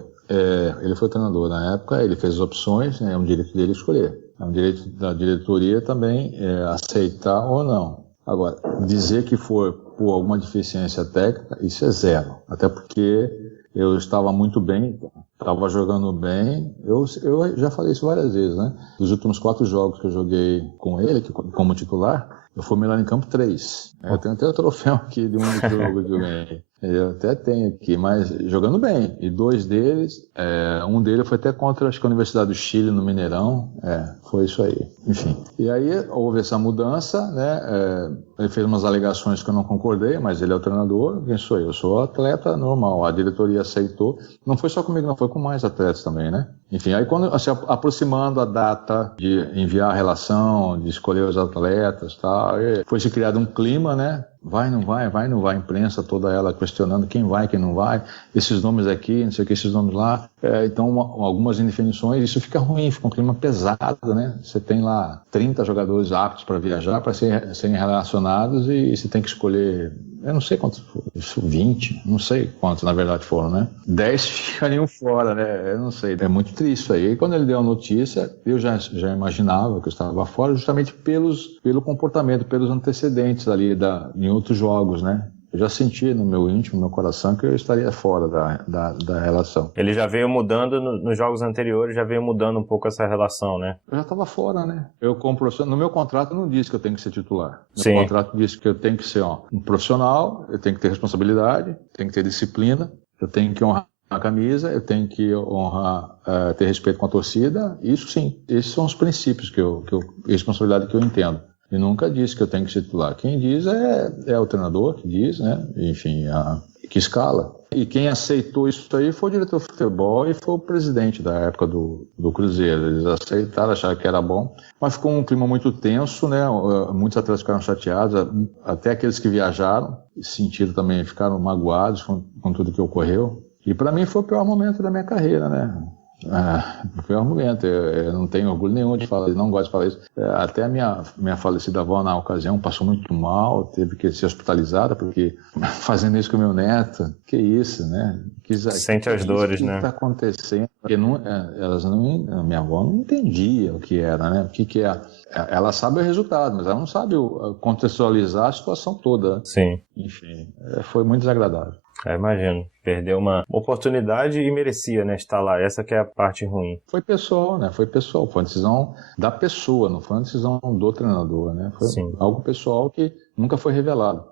Ele foi treinador na época, ele fez as opções, né, é um direito dele escolher. É um direito da diretoria também aceitar ou não. Agora, dizer que foi por alguma deficiência técnica, isso é zero. Até porque eu estava muito bem, estava jogando bem. Eu já falei isso várias vezes, né? Dos últimos 4 jogos que eu joguei com ele, como titular, eu fui melhor em campo 3. Eu tenho até o troféu aqui de um jogo que eu ganhei. Eu até tenho aqui, mas jogando bem. E 2 deles, um deles foi até contra, acho que a Universidade do Chile, no Mineirão. Foi isso aí. Enfim. E aí houve essa mudança, né? Ele fez umas alegações que eu não concordei, mas ele é o treinador. Quem sou eu? Eu sou atleta normal. A diretoria aceitou. Não foi só comigo, não. Foi com mais atletas também, né? Enfim, aí quando se aproximando a data de enviar a relação, de escolher os atletas, tal, foi se criado um clima, né? Vai, não vai, a imprensa toda ela questionando quem vai, quem não vai, esses nomes aqui, não sei o que, esses nomes lá. Então, algumas indefinições, isso fica ruim, fica um clima pesado, né? Você tem lá 30 jogadores aptos para viajar, para serem relacionados e você tem que escolher, eu não sei quantos foram, 20, não sei quantos na verdade foram, né? 10 ficariam fora, né? Eu não sei, é muito triste isso aí. E quando ele deu a notícia, eu já imaginava que eu estava fora justamente pelo comportamento, pelos antecedentes ali em outros jogos, né? Eu já senti no meu íntimo, no meu coração, que eu estaria fora da relação. Ele já veio mudando, nos jogos anteriores, já veio mudando um pouco essa relação, né? Eu já estava fora, né? Eu, como profissional, no meu contrato não diz que eu tenho que ser titular. Sim. Meu contrato diz que eu tenho que ser um profissional, eu tenho que ter responsabilidade, tenho que ter disciplina, eu tenho que honrar a camisa, eu tenho que honrar, ter respeito com a torcida. Isso sim, esses são os princípios responsabilidade que eu entendo. E nunca disse que eu tenho que ser titular. Quem diz é o treinador que diz, né? Enfim, que escala. E quem aceitou isso aí foi o diretor de futebol e foi o presidente da época do Cruzeiro. Eles aceitaram, acharam que era bom. Mas ficou um clima muito tenso, né? Muitos atletas ficaram chateados, até aqueles que viajaram, sentiram também, ficaram magoados com tudo que ocorreu. E para mim foi o pior momento da minha carreira, né? O pior momento, eu não tenho orgulho nenhum de falar, não gosto de falar isso. Até a minha falecida avó, na ocasião, passou muito mal, teve que ser hospitalizada, porque fazendo isso com o meu neto, que isso, né? Sente as dores, né? O que está acontecendo? Porque minha avó não entendia o que era, né? O que é. Ela sabe o resultado, mas ela não sabe contextualizar a situação toda. Sim. Enfim, foi muito desagradável. Imagino. Perdeu uma oportunidade e merecia, né, estar lá. Essa que é a parte ruim. Foi pessoal, né? Foi pessoal. Foi uma decisão da pessoa, não foi uma decisão do treinador, né? Foi Sim. Algo pessoal que nunca foi revelado.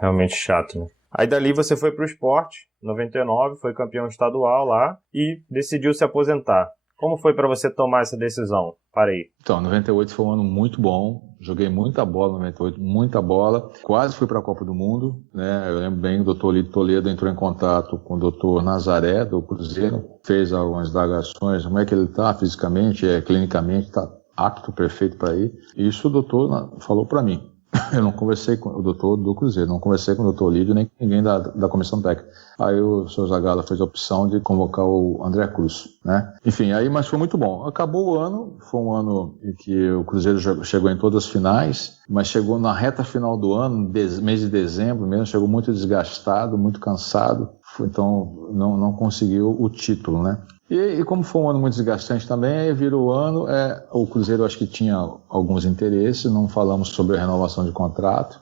Realmente chato, né? Aí dali você foi pro Sport, 99, foi campeão estadual lá e decidiu se aposentar. Como foi para você tomar essa decisão? Parei. Então, 98 foi um ano muito bom. Joguei muita bola em 98, muita bola. Quase fui para a Copa do Mundo, né? Eu lembro bem, o Dr. Lito Toledo entrou em contato com o Dr. Nazaré, do Cruzeiro. Fez algumas indagações, como é que ele está fisicamente, clinicamente, está apto, perfeito para ir. Isso o doutor falou para mim. Eu não conversei com o doutor do Cruzeiro, não conversei com o doutor Lídio, nem com ninguém da comissão técnica. Aí o senhor Zagallo fez a opção de convocar o André Cruz, né? Enfim, mas foi muito bom. Acabou o ano, foi um ano em que o Cruzeiro chegou em todas as finais, mas chegou na reta final do ano, mês de dezembro mesmo, chegou muito desgastado, muito cansado, então não conseguiu o título, né? E como foi um ano muito desgastante também, aí virou o ano, o Cruzeiro acho que tinha alguns interesses, não falamos sobre a renovação de contrato.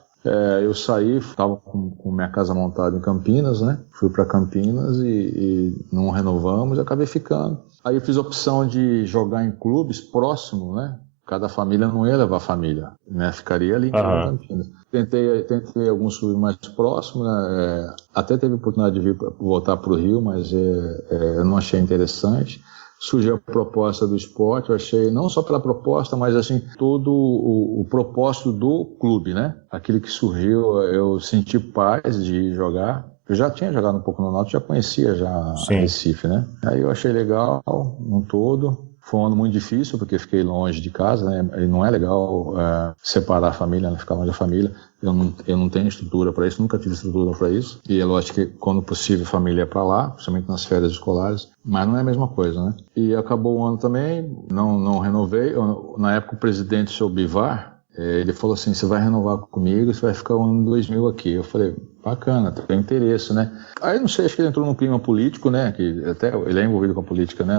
Eu saí, estava com minha casa montada em Campinas, né? Fui para Campinas e não renovamos, acabei ficando. Aí eu fiz a opção de jogar em clubes próximos, né? Cada família não ia levar a família, né? Ficaria ali em Campinas. Tentei alguns clubes mais próximos, né? Até teve a oportunidade de voltar para o Rio, mas eu não achei interessante. Surgiu a proposta do Sport, eu achei, não só pela proposta, mas assim, todo o propósito do clube, né? Aquilo que surgiu, eu senti paz de jogar. Eu já tinha jogado um pouco no Náutico, já conhecia já Recife, né? Aí eu achei legal, no todo. Foi um ano muito difícil, porque fiquei longe de casa, né? E não é legal separar a família, né? Ficar longe da família. Eu não tenho estrutura para isso, nunca tive estrutura para isso. E é lógico que, quando possível, a família é para lá, principalmente nas férias escolares. Mas não é a mesma coisa, né? E acabou o ano também, não renovei. Na época, o presidente, o senhor Bivar, ele falou assim, você vai renovar comigo, você vai ficar o ano 2000 aqui. Eu falei, bacana, tem interesse, né? Aí, não sei, acho que ele entrou num clima político, né? Que até ele é envolvido com a política, né?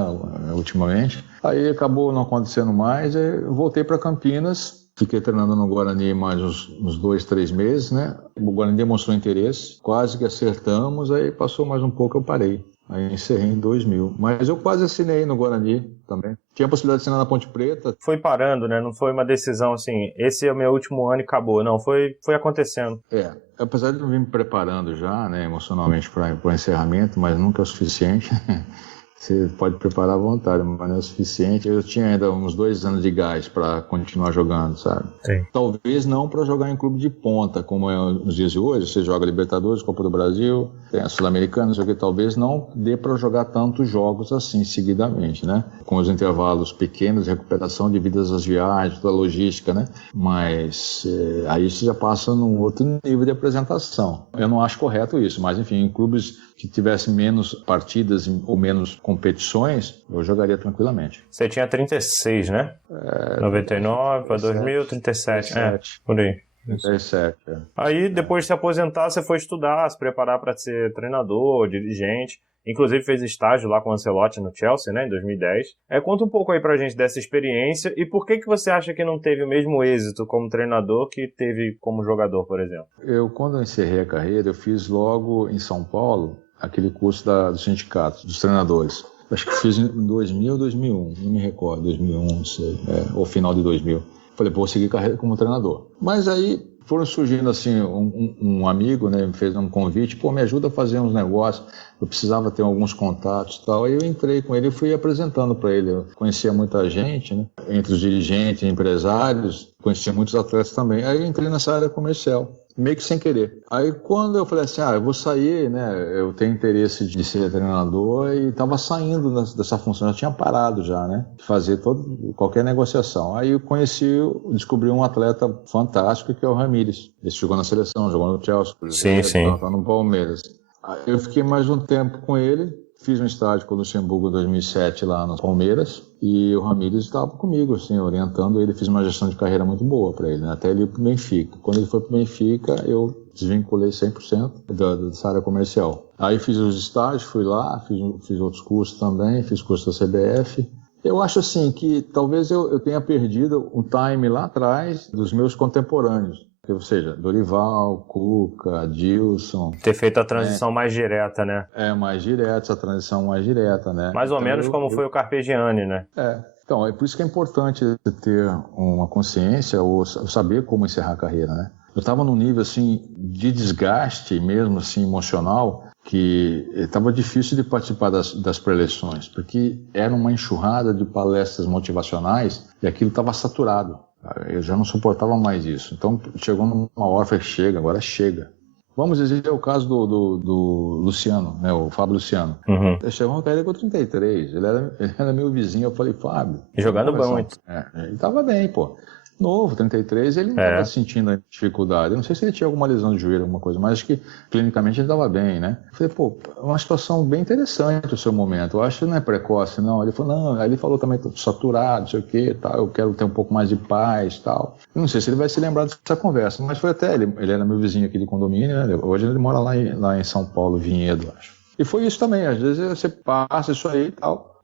Ultimamente. Aí acabou não acontecendo mais, eu voltei para Campinas, fiquei treinando no Guarani mais uns 2, 3 meses, né? O Guarani demonstrou interesse, quase que acertamos, aí passou mais um pouco, eu parei. Aí encerrei em 2000. Mas eu quase assinei no Guarani também. Tinha a possibilidade de assinar na Ponte Preta. Foi parando, né? Não foi uma decisão assim, esse é o meu último ano e acabou. Não, foi acontecendo. Apesar de eu vir me preparando já, né, emocionalmente para o encerramento, mas nunca é o suficiente. Você pode preparar à vontade, mas não é o suficiente. Eu tinha ainda uns 2 anos de gás para continuar jogando, sabe? Sim. Talvez não para jogar em clube de ponta, como é nos dias de hoje. Você joga Libertadores, Copa do Brasil, tem a Sul-Americana, não sei o que. Talvez não dê para jogar tantos jogos assim, seguidamente, né? Com os intervalos pequenos, recuperação devido às viagens, toda a logística, né? Mas aí você já passa num outro nível de apresentação. Eu não acho correto isso, mas enfim, em clubes que tivessem menos partidas ou menos competições, eu jogaria tranquilamente. Você tinha 36, né? 99 para 2000, 37. Por aí. 37, Aí, depois de se aposentar, você foi estudar, se preparar para ser treinador, dirigente. Inclusive fez estágio lá com o Ancelotti no Chelsea, né, em 2010. Conta um pouco aí pra gente dessa experiência e por que você acha que não teve o mesmo êxito como treinador que teve como jogador, por exemplo? Quando eu encerrei a carreira, eu fiz logo em São Paulo aquele curso do sindicato, dos treinadores. Acho que fiz em 2000 ou 2001, não me recordo, 2001, não sei, ou final de 2000. Falei, vou seguir carreira como treinador. Mas aí foram surgindo assim, um amigo, né, me fez um convite, me ajuda a fazer uns negócios, eu precisava ter alguns contatos e tal. Aí eu entrei com ele e fui apresentando para ele. Eu conhecia muita gente, né, entre os dirigentes e empresários, conhecia muitos atletas também. Aí eu entrei nessa área comercial, meio que sem querer. Aí quando eu falei assim, eu vou sair, né, eu tenho interesse de ser treinador e estava saindo dessa função, eu tinha parado já, né, de fazer qualquer negociação. Aí eu descobri um atleta fantástico que é o Ramírez. Ele jogou na seleção, jogou no Chelsea, tá no Palmeiras. Aí eu fiquei mais um tempo com ele, fiz um estágio com o Luxemburgo em 2007 lá no Palmeiras e o Ramírez estava comigo, assim, orientando ele. Fiz uma gestão de carreira muito boa para ele, né? Até ele ir para o Benfica. Quando ele foi para o Benfica, eu desvinculei 100% dessa área comercial. Aí fiz os estágios, fui lá, fiz outros cursos também, fiz curso da CBF. Eu acho assim que talvez eu tenha perdido um time lá atrás dos meus contemporâneos. Ou seja, Dorival, Cuca, Adilson. Ter feito a transição mais direta, né? Mais direta, essa transição mais direta, né? Mais ou menos como foi o Carpegiani, né? Então, é por isso que é importante ter uma consciência ou saber como encerrar a carreira, né? Eu estava num nível, assim, de desgaste mesmo, assim, emocional, que estava difícil de participar das pré-eleições, porque era uma enxurrada de palestras motivacionais e aquilo estava saturado. Eu já não suportava mais isso. Então, chegou numa hora, falei, agora chega. Vamos dizer o caso do Luciano, né, o Fábio Luciano. Uhum. Chegou uma carreira com 33, ele era meu vizinho, eu falei, Fábio... E jogando muito. Ele estava bem, pô. novo, 33, ele não estava sentindo a dificuldade. Eu não sei se ele tinha alguma lesão de joelho, alguma coisa, mas acho que clinicamente ele estava bem, né? Eu falei, pô, é uma situação bem interessante o seu momento. Eu acho que não é precoce, não. Ele falou, não, aí ele falou também, tô saturado, não sei o quê, tal, eu quero ter um pouco mais de paz, tal. Eu não sei se ele vai se lembrar dessa conversa, mas foi até, ele era meu vizinho aqui de condomínio, né? Hoje ele mora lá em São Paulo, Vinhedo, acho. E foi isso também, às vezes você passa isso aí e tal.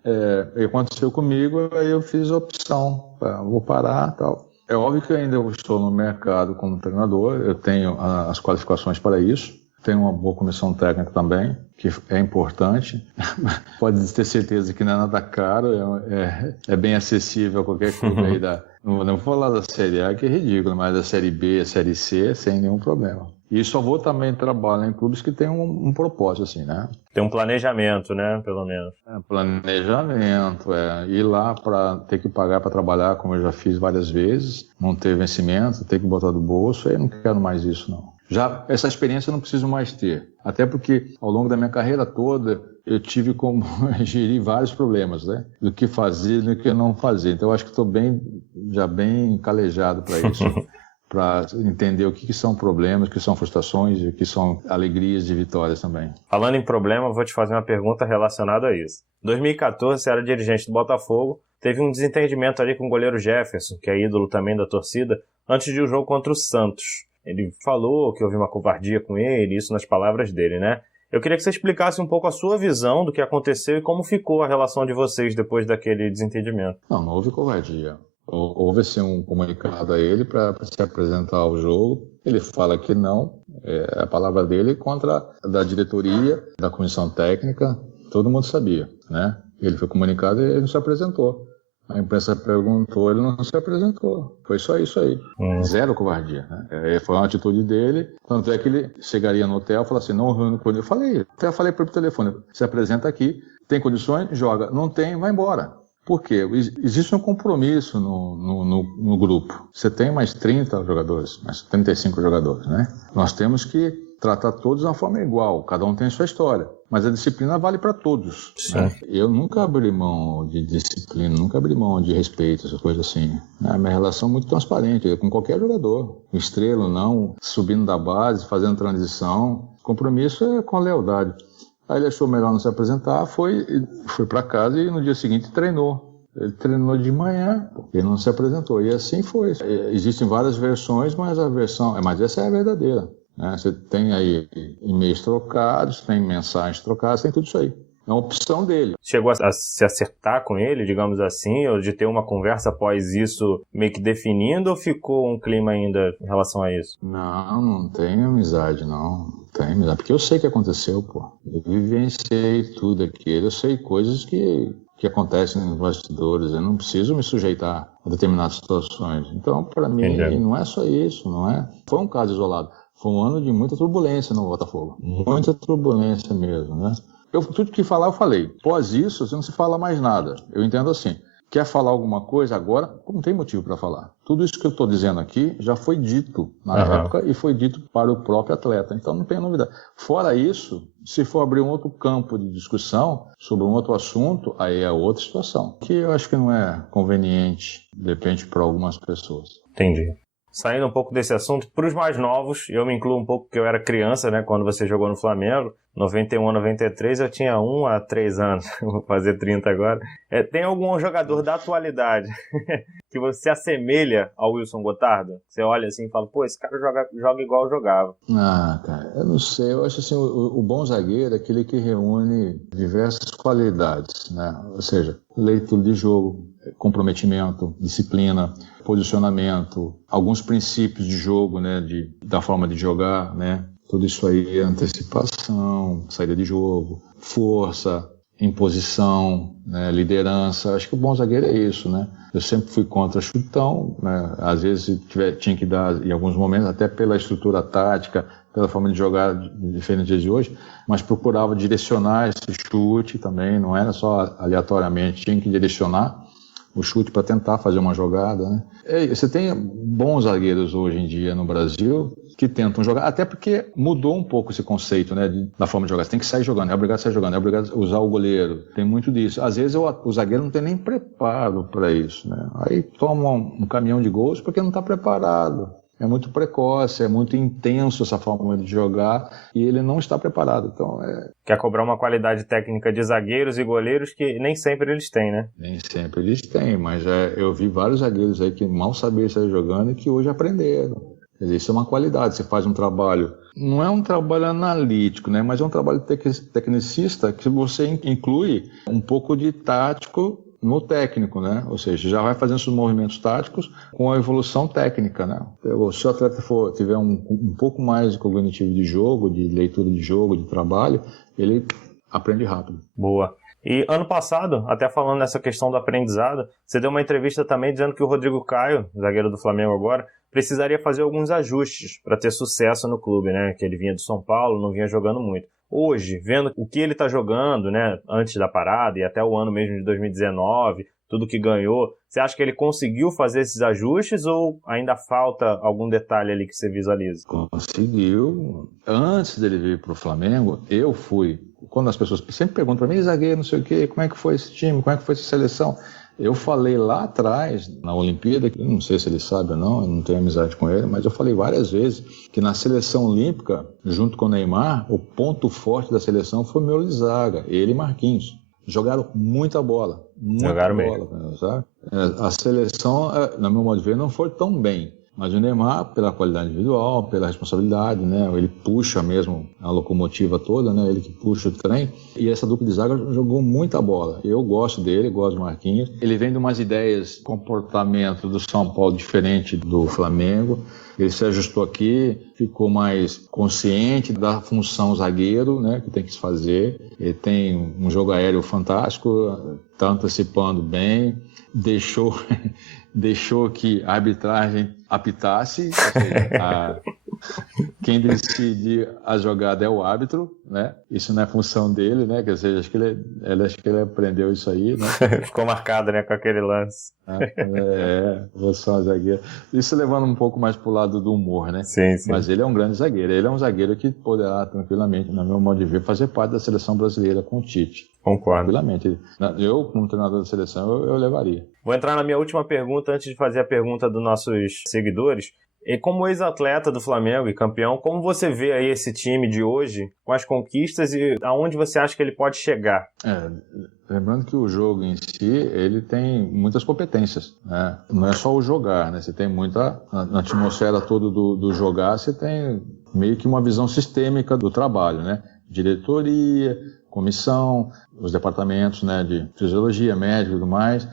Aconteceu comigo, aí eu fiz a opção, vou parar e tal. É óbvio que ainda eu estou no mercado como treinador, eu tenho as qualificações para isso, tenho uma boa comissão técnica também, que é importante. Pode ter certeza que não é nada caro, é bem acessível a qualquer clube aí não vou falar da Série A, que é ridículo, mas da Série B, a Série C, sem nenhum problema. E só vou também trabalhar em clubes que têm um propósito, assim, né? Tem um planejamento, né? Pelo menos. Planejamento, ir lá para ter que pagar para trabalhar, como eu já fiz várias vezes, não ter vencimento, ter que botar do bolso, eu não quero mais isso, não. Já essa experiência eu não preciso mais ter. Até porque, ao longo da minha carreira toda, eu tive como gerir vários problemas, né? Do que fazer e do que não fazer. Então, eu acho que estou já bem calejado para isso. Para entender o que são problemas, o que são frustrações, o que são alegrias e vitórias também. Falando em problema, vou te fazer uma pergunta relacionada a isso. Em 2014, você era dirigente do Botafogo, teve um desentendimento ali com o goleiro Jefferson, que é ídolo também da torcida, antes de um jogo contra o Santos. Ele falou que houve uma covardia com ele, isso nas palavras dele, né? Eu queria que você explicasse um pouco a sua visão do que aconteceu e como ficou a relação de vocês depois daquele desentendimento. Não houve covardia. Houve sim um comunicado a ele para se apresentar ao jogo. Ele fala que não, a palavra dele contra a da diretoria, da comissão técnica, todo mundo sabia, né? Ele foi comunicado e ele não se apresentou. A imprensa perguntou, ele não se apresentou. Foi só isso aí. Zero covardia, né? Foi uma atitude dele, tanto é que ele chegaria no hotel e falaria assim, não reúno com ele. Eu falei por telefone, se apresenta aqui, tem condições, joga. Não tem, vai embora. Por quê? Existe um compromisso no grupo. Você tem mais 30 jogadores, mais 35 jogadores, né? Nós temos que tratar todos de uma forma igual, cada um tem a sua história. Mas a disciplina vale para todos. Né? Eu nunca abri mão de disciplina, nunca abri mão de respeito, essa coisa assim. A minha relação é muito transparente, com qualquer jogador. Estrela ou não, subindo da base, fazendo transição. Compromisso é com a lealdade. Aí ele achou melhor não se apresentar, foi para casa e no dia seguinte treinou. Ele treinou de manhã, ele não se apresentou. E assim foi. Existem várias versões, mas mas essa é a verdadeira. Né? Você tem aí e-mails trocados, tem mensagens trocadas, tem tudo isso aí. É uma opção dele. Chegou a se acertar com ele, digamos assim, ou de ter uma conversa após isso meio que definindo, ou ficou um clima ainda em relação a isso? Não tem amizade, não. Tem amizade, porque eu sei o que aconteceu, pô. Eu vivenciei tudo aquilo, eu sei coisas que acontecem nos bastidores, eu não preciso me sujeitar a determinadas situações. Então, para mim, não é só isso, não é? Foi um caso isolado. Foi um ano de muita turbulência no Botafogo. Muita turbulência mesmo, né? Tudo que falar, eu falei. Após isso, você não se fala mais nada. Eu entendo assim. Quer falar alguma coisa agora? Não tem motivo para falar. Tudo isso que eu estou dizendo aqui já foi dito na época e foi dito para o próprio atleta. Então não tem novidade. Fora isso, se for abrir um outro campo de discussão sobre um outro assunto, aí é outra situação. Que eu acho que não é conveniente, de repente, para algumas pessoas. Entendi. Saindo um pouco desse assunto, para os mais novos, eu me incluo um pouco porque eu era criança, né, quando você jogou no Flamengo, 91, 93, eu tinha 1 a 3 anos, vou fazer 30 agora. Tem algum jogador da atualidade que você assemelha ao Wilson Gotardo? Você olha assim e fala, pô, esse cara joga igual eu jogava. Cara, eu não sei, eu acho assim, o bom zagueiro é aquele que reúne diversas qualidades, né, ou seja, leitura de jogo, comprometimento, disciplina, posicionamento, alguns princípios de jogo, né, da forma de jogar, né, tudo isso aí, antecipação, saída de jogo, força, imposição, né, liderança. Acho que o bom zagueiro é isso, né? Eu sempre fui contra chutão, né? Às vezes tinha que dar em alguns momentos, até pela estrutura tática, pela forma de jogar diferente dos dias de hoje, mas procurava direcionar esse chute também, não era só aleatoriamente, tinha que direcionar o chute para tentar fazer uma jogada, né? Você tem bons zagueiros hoje em dia no Brasil que tentam jogar, até porque mudou um pouco esse conceito, né, da forma de jogar. Você tem que sair jogando, é obrigado a sair jogando, é obrigado a usar o goleiro. Tem muito disso. Às vezes o zagueiro não tem nem preparo para isso, né? Aí toma um caminhão de gols porque não está preparado. É muito precoce, é muito intenso essa forma de jogar e ele não está preparado. Então, Quer cobrar uma qualidade técnica de zagueiros e goleiros que nem sempre eles têm, né? Nem sempre eles têm, mas eu vi vários zagueiros aí que mal sabiam sair jogando e que hoje aprenderam. Isso é uma qualidade, você faz um trabalho, não é um trabalho analítico, né? Mas é um trabalho tecnicista que você inclui um pouco de tático no técnico, né? Ou seja, já vai fazendo seus movimentos táticos com a evolução técnica, né? Se o atleta tiver um pouco mais de cognitivo de jogo, de leitura de jogo, de trabalho, ele aprende rápido. Boa. E ano passado, até falando nessa questão do aprendizado, você deu uma entrevista também dizendo que o Rodrigo Caio, zagueiro do Flamengo agora, precisaria fazer alguns ajustes para ter sucesso no clube, né? Que ele vinha do São Paulo, não vinha jogando muito. Hoje, vendo o que ele está jogando, né, antes da parada e até o ano mesmo de 2019, tudo que ganhou, você acha que ele conseguiu fazer esses ajustes ou ainda falta algum detalhe ali que você visualiza? Conseguiu. Antes dele vir para o Flamengo, eu fui. Quando as pessoas sempre perguntam para mim, zagueiro, não sei o quê, como é que foi esse time, como é que foi essa seleção? Eu falei lá atrás, na Olimpíada, que não sei se ele sabe ou não, eu não tenho amizade com ele, mas eu falei várias vezes que na seleção olímpica, junto com o Neymar, o ponto forte da seleção foi o meu zaga, ele e Marquinhos. Jogaram muita bola. Jogaram mesmo. Sabe? A seleção, na meu modo de ver, não foi tão bem. Mas o Neymar, pela qualidade individual, pela responsabilidade, né? Ele puxa mesmo a locomotiva toda, né? Ele que puxa o trem. E essa dupla de zaga jogou muita bola. Eu gosto dele, gosto do Marquinhos. Ele vem de umas ideias, comportamento do São Paulo diferente do Flamengo. Ele se ajustou aqui, ficou mais consciente da função zagueiro, né? Que tem que se fazer. Ele tem um jogo aéreo fantástico, está antecipando bem. Deixou que a arbitragem apitasse, ou seja, quem decide a jogada é o árbitro, né? Isso não é função dele, né? Quer dizer, acho que ele aprendeu isso aí, né? Ficou marcado, né, com aquele lance. Você é um zagueiro. Isso levando um pouco mais pro lado do humor, né? Sim, sim. Mas ele é um grande zagueiro. Ele é um zagueiro que poderá tranquilamente, no meu modo de ver, fazer parte da seleção brasileira com o Tite. Concordo. Tranquilamente. Eu, como treinador da seleção, eu levaria. Vou entrar na minha última pergunta antes de fazer a pergunta dos nossos seguidores. E como ex-atleta do Flamengo e campeão, como você vê aí esse time de hoje com as conquistas e aonde você acha que ele pode chegar? Lembrando que o jogo em si, ele tem muitas competências, né? Não é só o jogar, né? Você tem muita... Na atmosfera toda do jogar, você tem meio que uma visão sistêmica do trabalho, né? Diretoria, comissão, os departamentos, né, de fisiologia, médico e tudo mais,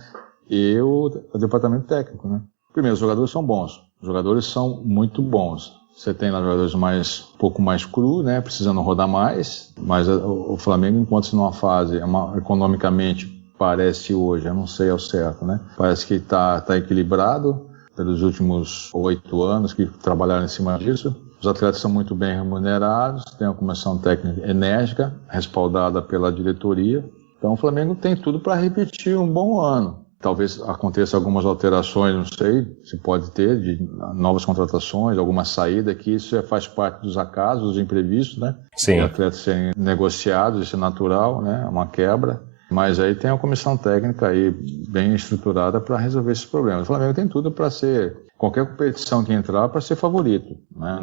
e o departamento técnico, né? Primeiro, os jogadores são bons. Os jogadores são muito bons. Você tem lá jogadores um pouco mais cru, né, precisando rodar mais, mas o Flamengo encontra-se numa fase, economicamente, parece hoje, eu não sei ao certo, né, parece que está equilibrado pelos últimos 8 anos que trabalharam em cima disso. Os atletas são muito bem remunerados, tem uma comissão técnica enérgica, respaldada pela diretoria. Então o Flamengo tem tudo para repetir um bom ano. Talvez aconteça algumas alterações, não sei, se pode ter, de novas contratações, alguma saída, que isso faz parte dos acasos, dos imprevistos, né? Sim. Os atletas serem negociados, isso é natural, né? É uma quebra. Mas aí tem a comissão técnica aí bem estruturada para resolver esses problemas. O Flamengo tem tudo para ser, qualquer competição que entrar, para ser favorito, né?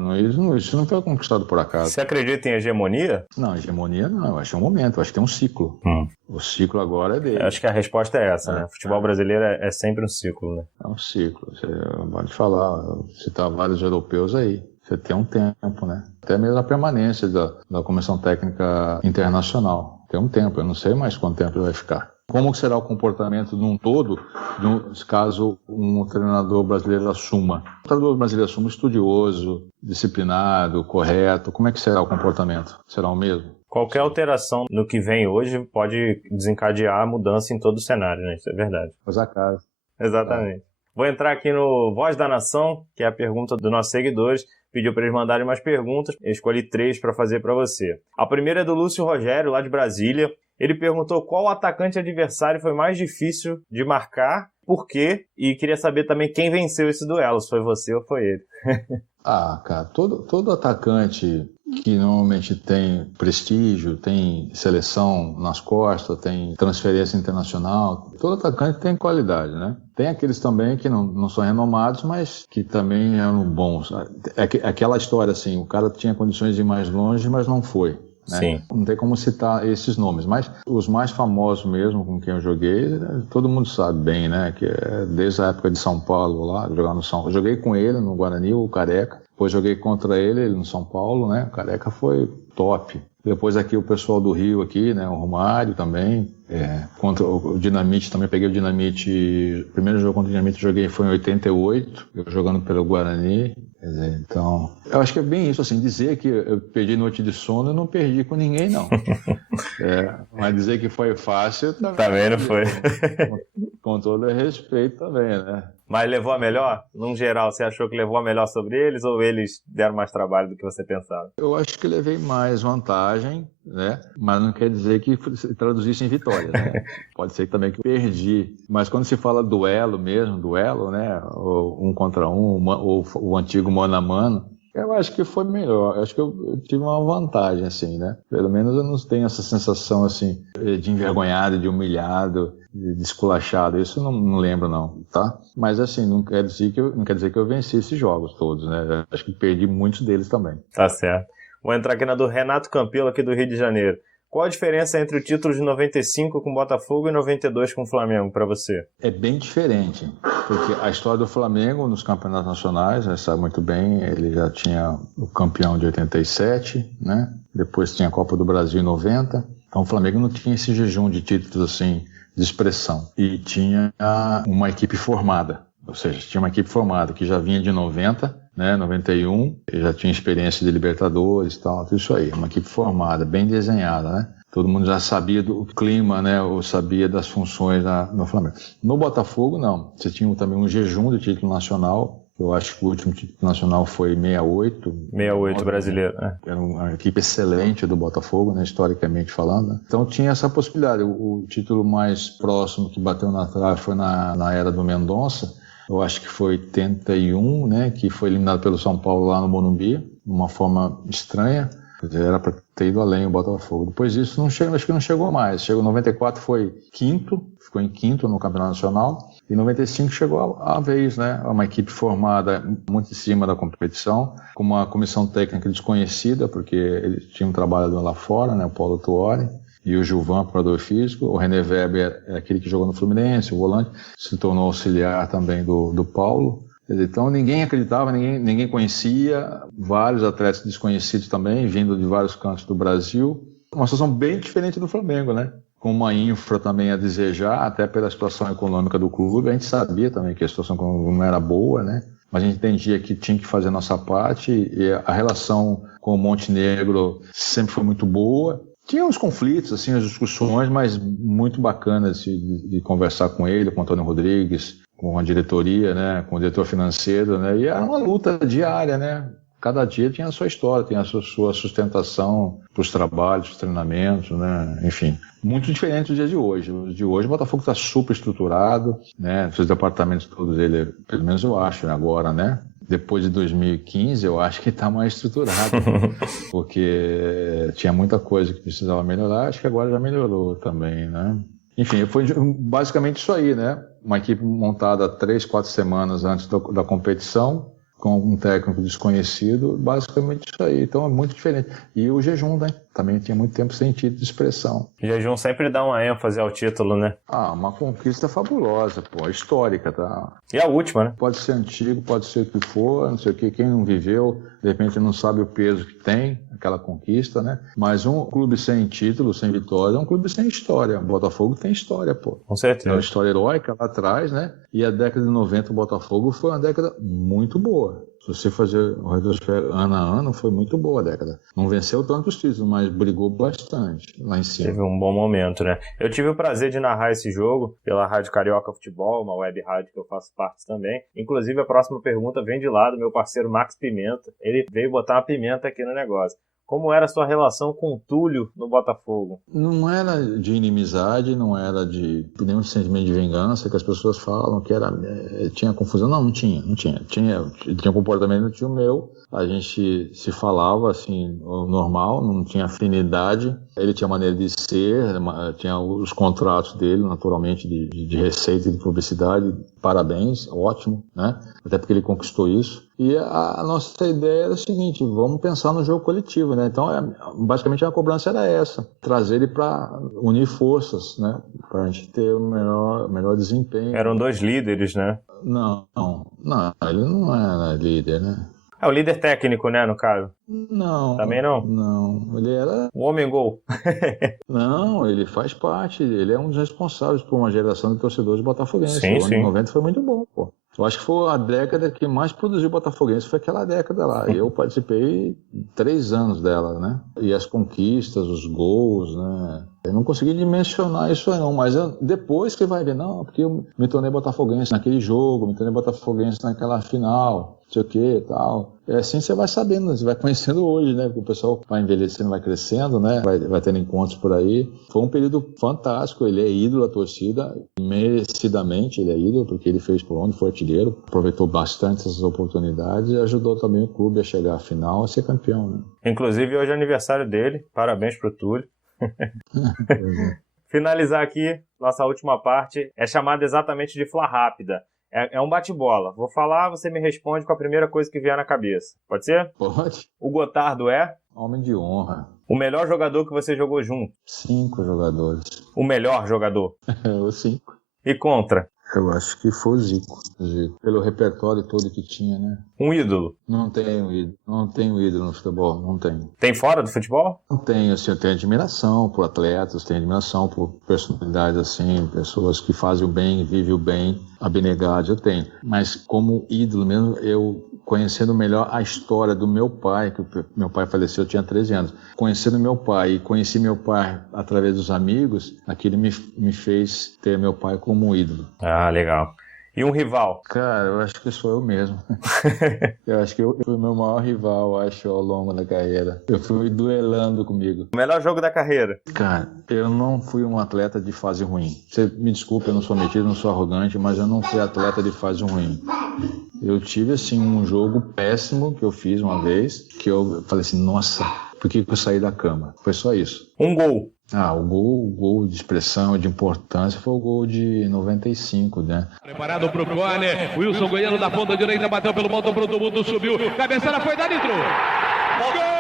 Isso não foi conquistado por acaso. Você acredita em hegemonia? Não, hegemonia não, eu acho que é um momento, eu acho que tem um ciclo. O ciclo agora é dele. Eu acho que a resposta é essa, né? O futebol brasileiro é sempre um ciclo, né? É um ciclo, você pode falar, citar vários europeus aí. Você tem um tempo, né? Até mesmo a permanência da Comissão Técnica Internacional. Tem um tempo, eu não sei mais quanto tempo ele vai ficar. Como será o comportamento num todo, caso um treinador brasileiro assuma? O treinador brasileiro assuma estudioso, disciplinado, correto. Como é que será o comportamento? Será o mesmo? Qualquer alteração no que vem hoje pode desencadear a mudança em todo o cenário, né? Isso é verdade. Pois acaso. Exatamente. Vou entrar aqui no Voz da Nação, que é a pergunta dos nossos seguidores. Pediu para eles mandarem umas perguntas. Eu escolhi 3 para fazer para você. A primeira é do Lúcio Rogério, lá de Brasília. Ele perguntou qual atacante adversário foi mais difícil de marcar, por quê, e queria saber também quem venceu esse duelo, se foi você ou foi ele. Cara, todo atacante que normalmente tem prestígio, tem seleção nas costas, tem transferência internacional, todo atacante tem qualidade, né? Tem aqueles também que não são renomados, mas que também eram bons. É aquela história assim, o cara tinha condições de ir mais longe, mas não foi. Né? Sim. Não tem como citar esses nomes, mas os mais famosos mesmo com quem eu joguei, todo mundo sabe bem, né? Que é desde a época de São Paulo lá, jogar no São. Eu joguei com ele no Guarani, o Careca. Depois joguei contra ele no São Paulo, né? O Careca foi top. Depois aqui o pessoal do Rio aqui, né? O Romário também. Contra o Dinamite também, peguei o Dinamite. O primeiro jogo contra o Dinamite eu joguei foi em 88, eu jogando pelo Guarani. Quer dizer, então, eu acho que é bem isso, assim, dizer que eu perdi noite de sono, eu não perdi com ninguém, não. Mas dizer que foi fácil também não foi. Com todo respeito também, né? Mas levou a melhor? Num geral, você achou que levou a melhor sobre eles ou eles deram mais trabalho do que você pensava? Eu acho que levei mais vantagem, né? Mas não quer dizer que traduzisse em vitória, né? Pode ser também que eu perdi. Mas quando se fala duelo mesmo, né? Ou um contra um, ou o antigo mano a mano, eu acho que foi melhor. Eu acho que eu tive uma vantagem, assim, né? Pelo menos eu não tenho essa sensação, assim, de envergonhado, de humilhado, de esculachado. Isso eu não lembro, não, tá? Mas, assim, não quer dizer que eu venci esses jogos todos, né? Eu acho que perdi muitos deles também. Tá certo. Vou entrar aqui na do Renato Campelo, aqui do Rio de Janeiro. Qual a diferença entre o título de 95 com o Botafogo e 92 com o Flamengo para você? É bem diferente, porque a história do Flamengo nos campeonatos nacionais, você sabe muito bem, ele já tinha o campeão de 87, né? Depois tinha a Copa do Brasil em 90. Então o Flamengo não tinha esse jejum de títulos assim de expressão. E tinha uma equipe formada, ou seja, tinha uma equipe formada que já vinha de 90, né, 91, já tinha experiência de Libertadores e tal, tudo isso aí, uma equipe formada, bem desenhada, né? Todo mundo já sabia do clima, né, ou sabia das funções no Flamengo. No Botafogo, não. Você tinha também um jejum de título nacional. Eu acho que o último título nacional foi 68. 68 brasileiro, né? Era uma equipe excelente do Botafogo, né, historicamente falando. Né? Então tinha essa possibilidade. O título mais próximo que bateu na trave foi na era do Mendonça. Eu acho que foi 81, né, que foi eliminado pelo São Paulo lá no Morumbi, de uma forma estranha. Quer dizer, era para ter ido além o Botafogo. Depois disso, acho que não chegou mais. Chegou em 94, foi quinto, ficou em quinto no Campeonato Nacional. E em 95 chegou a vez, né? Uma equipe formada muito em cima da competição, com uma comissão técnica desconhecida, porque eles tinham trabalhado lá fora, né? O Paulo Tuori e o Gilvan, preparador físico. O René Weber é aquele que jogou no Fluminense, o volante, se tornou auxiliar também do Paulo. Então ninguém acreditava, ninguém conhecia, vários atletas desconhecidos também, vindo de vários cantos do Brasil. Uma situação bem diferente do Flamengo, né? Com uma infra também a desejar, até pela situação econômica do clube. A gente sabia também que a situação não era boa, né? Mas a gente entendia que tinha que fazer a nossa parte e a relação com o Montenegro sempre foi muito boa. Tinha uns conflitos, assim, as discussões, mas muito bacanas de conversar com ele, com o Antônio Rodrigues, com a diretoria, né, com o diretor financeiro, né, e era uma luta diária, né, cada dia tinha a sua história, tinha a sua sustentação para os trabalhos, os treinamentos, né, enfim, muito diferente do dia de hoje. O de hoje o Botafogo está super estruturado, né, os departamentos todos dele, pelo menos eu acho agora, né, depois de 2015 eu acho que está mais estruturado, porque tinha muita coisa que precisava melhorar, acho que agora já melhorou também, né. Enfim, foi basicamente isso aí, né? Uma equipe montada 3, 4 semanas antes da competição, com um técnico desconhecido, basicamente isso aí. Então é muito diferente. E o jejum, né? Também tinha muito tempo sem título de expressão. O jejum sempre dá uma ênfase ao título, né? Uma conquista fabulosa, pô, histórica, tá? E a última, né? Pode ser antigo, pode ser o que for, não sei o que, quem não viveu, de repente não sabe o peso que tem aquela conquista, né? Mas um clube sem título, sem vitória, é um clube sem história. O Botafogo tem história, pô. Com certeza. É uma história heróica lá atrás, né? E a década de 90 o Botafogo foi uma década muito boa. Se você fazer o retrospecto ano a ano, foi muito boa a década. Não venceu tantos títulos, mas brigou bastante lá em cima. Teve um bom momento, né? Eu tive o prazer de narrar esse jogo pela Rádio Carioca Futebol, uma web rádio que eu faço parte também. Inclusive, a próxima pergunta vem de lá do meu parceiro Max Pimenta. Ele veio botar uma pimenta aqui no negócio. como era a sua relação com o Túlio no Botafogo? Não era de inimizade, não era de nenhum sentimento de vingança, que as pessoas falam que era, tinha confusão. Não tinha. Tinha um comportamento, não tinha o meu. A gente se falava assim, normal, não tinha afinidade. Ele tinha maneira de ser, tinha os contratos dele, naturalmente, de receita e de publicidade. Parabéns, ótimo, né? Até porque ele conquistou isso. E a nossa ideia era o seguinte, vamos pensar no jogo coletivo, né? Então, basicamente, a cobrança era essa, trazer ele para unir forças, né? Para a gente ter o melhor desempenho. Eram 2 líderes, né? Não, ele não era líder, né? É o líder técnico, né, no caso? Não. Também não? Não, ele era... O homem-gol. Não, ele faz parte, ele é um dos responsáveis por uma geração de torcedores botafoguenses. Sim, o ano 90 foi muito bom, pô. Eu acho que foi a década que mais produziu botafoguense, foi aquela década lá. Eu participei 3 anos dela, né? E as conquistas, os gols, né? Eu não consegui dimensionar isso aí não, mas depois que vai ver, não, porque eu me tornei botafoguense naquele jogo, me tornei botafoguense naquela final, não sei o que e tal. É assim você vai sabendo, você vai conhecendo hoje, né? Porque o pessoal vai envelhecendo, vai crescendo, né? Vai tendo encontros por aí. Foi um período fantástico, ele é ídolo da torcida, merecidamente ele é ídolo, porque ele fez por onde foi artilheiro, aproveitou bastante essas oportunidades e ajudou também o clube a chegar à final, a ser campeão, né? Inclusive hoje é aniversário dele, parabéns pro Túlio. Finalizar aqui, nossa última parte é chamada exatamente de Fla Rápida. É um bate-bola. Vou falar, você me responde com a primeira coisa que vier na cabeça. Pode ser? Pode. O Gotardo é? Homem de honra. O melhor jogador que você jogou junto? 5 jogadores. O melhor jogador? Os 5. E contra? Eu acho que foi o Zico. Pelo repertório todo que tinha, né? Um ídolo? Não tenho ídolo no futebol, não tenho. Tem fora do futebol? Não tenho, assim, eu tenho admiração por atletas, tenho admiração por personalidades, assim, pessoas que fazem o bem, vivem o bem, abnegados, eu tenho. Mas como ídolo mesmo, eu conhecendo melhor a história do meu pai, que meu pai faleceu, eu tinha 13 anos. Conhecendo meu pai e conheci meu pai através dos amigos, aquilo me fez ter meu pai como um ídolo. Ah, legal. E um rival? Cara, eu acho que sou eu mesmo. Eu acho que eu fui o meu maior rival, acho, ao longo da carreira. Eu fui duelando comigo. O melhor jogo da carreira? Cara, eu não fui um atleta de fase ruim. Você me desculpe, eu não sou metido, não sou arrogante, mas eu não fui atleta de fase ruim. Eu tive, assim, um jogo péssimo que eu fiz uma vez, que eu falei assim, nossa, por que eu saí da cama? Foi só isso. Um gol? O gol de expressão, de importância, foi o gol de 95, né? Preparado pro corner, Wilson Goiano da ponta direita, bateu pelo motor pro mundo, subiu, cabeçada foi dada, entrou. Gol!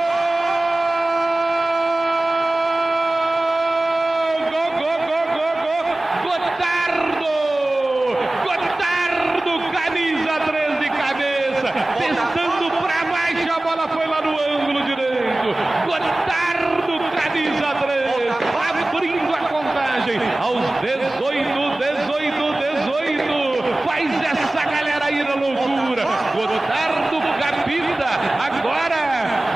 Gotardo, camisa 3 de cabeça, testando pra baixo, a bola foi lá no ângulo direito. Gotardo, camisa 3, abrindo a contagem aos 18, faz essa galera ir à loucura. Gotardo capita, agora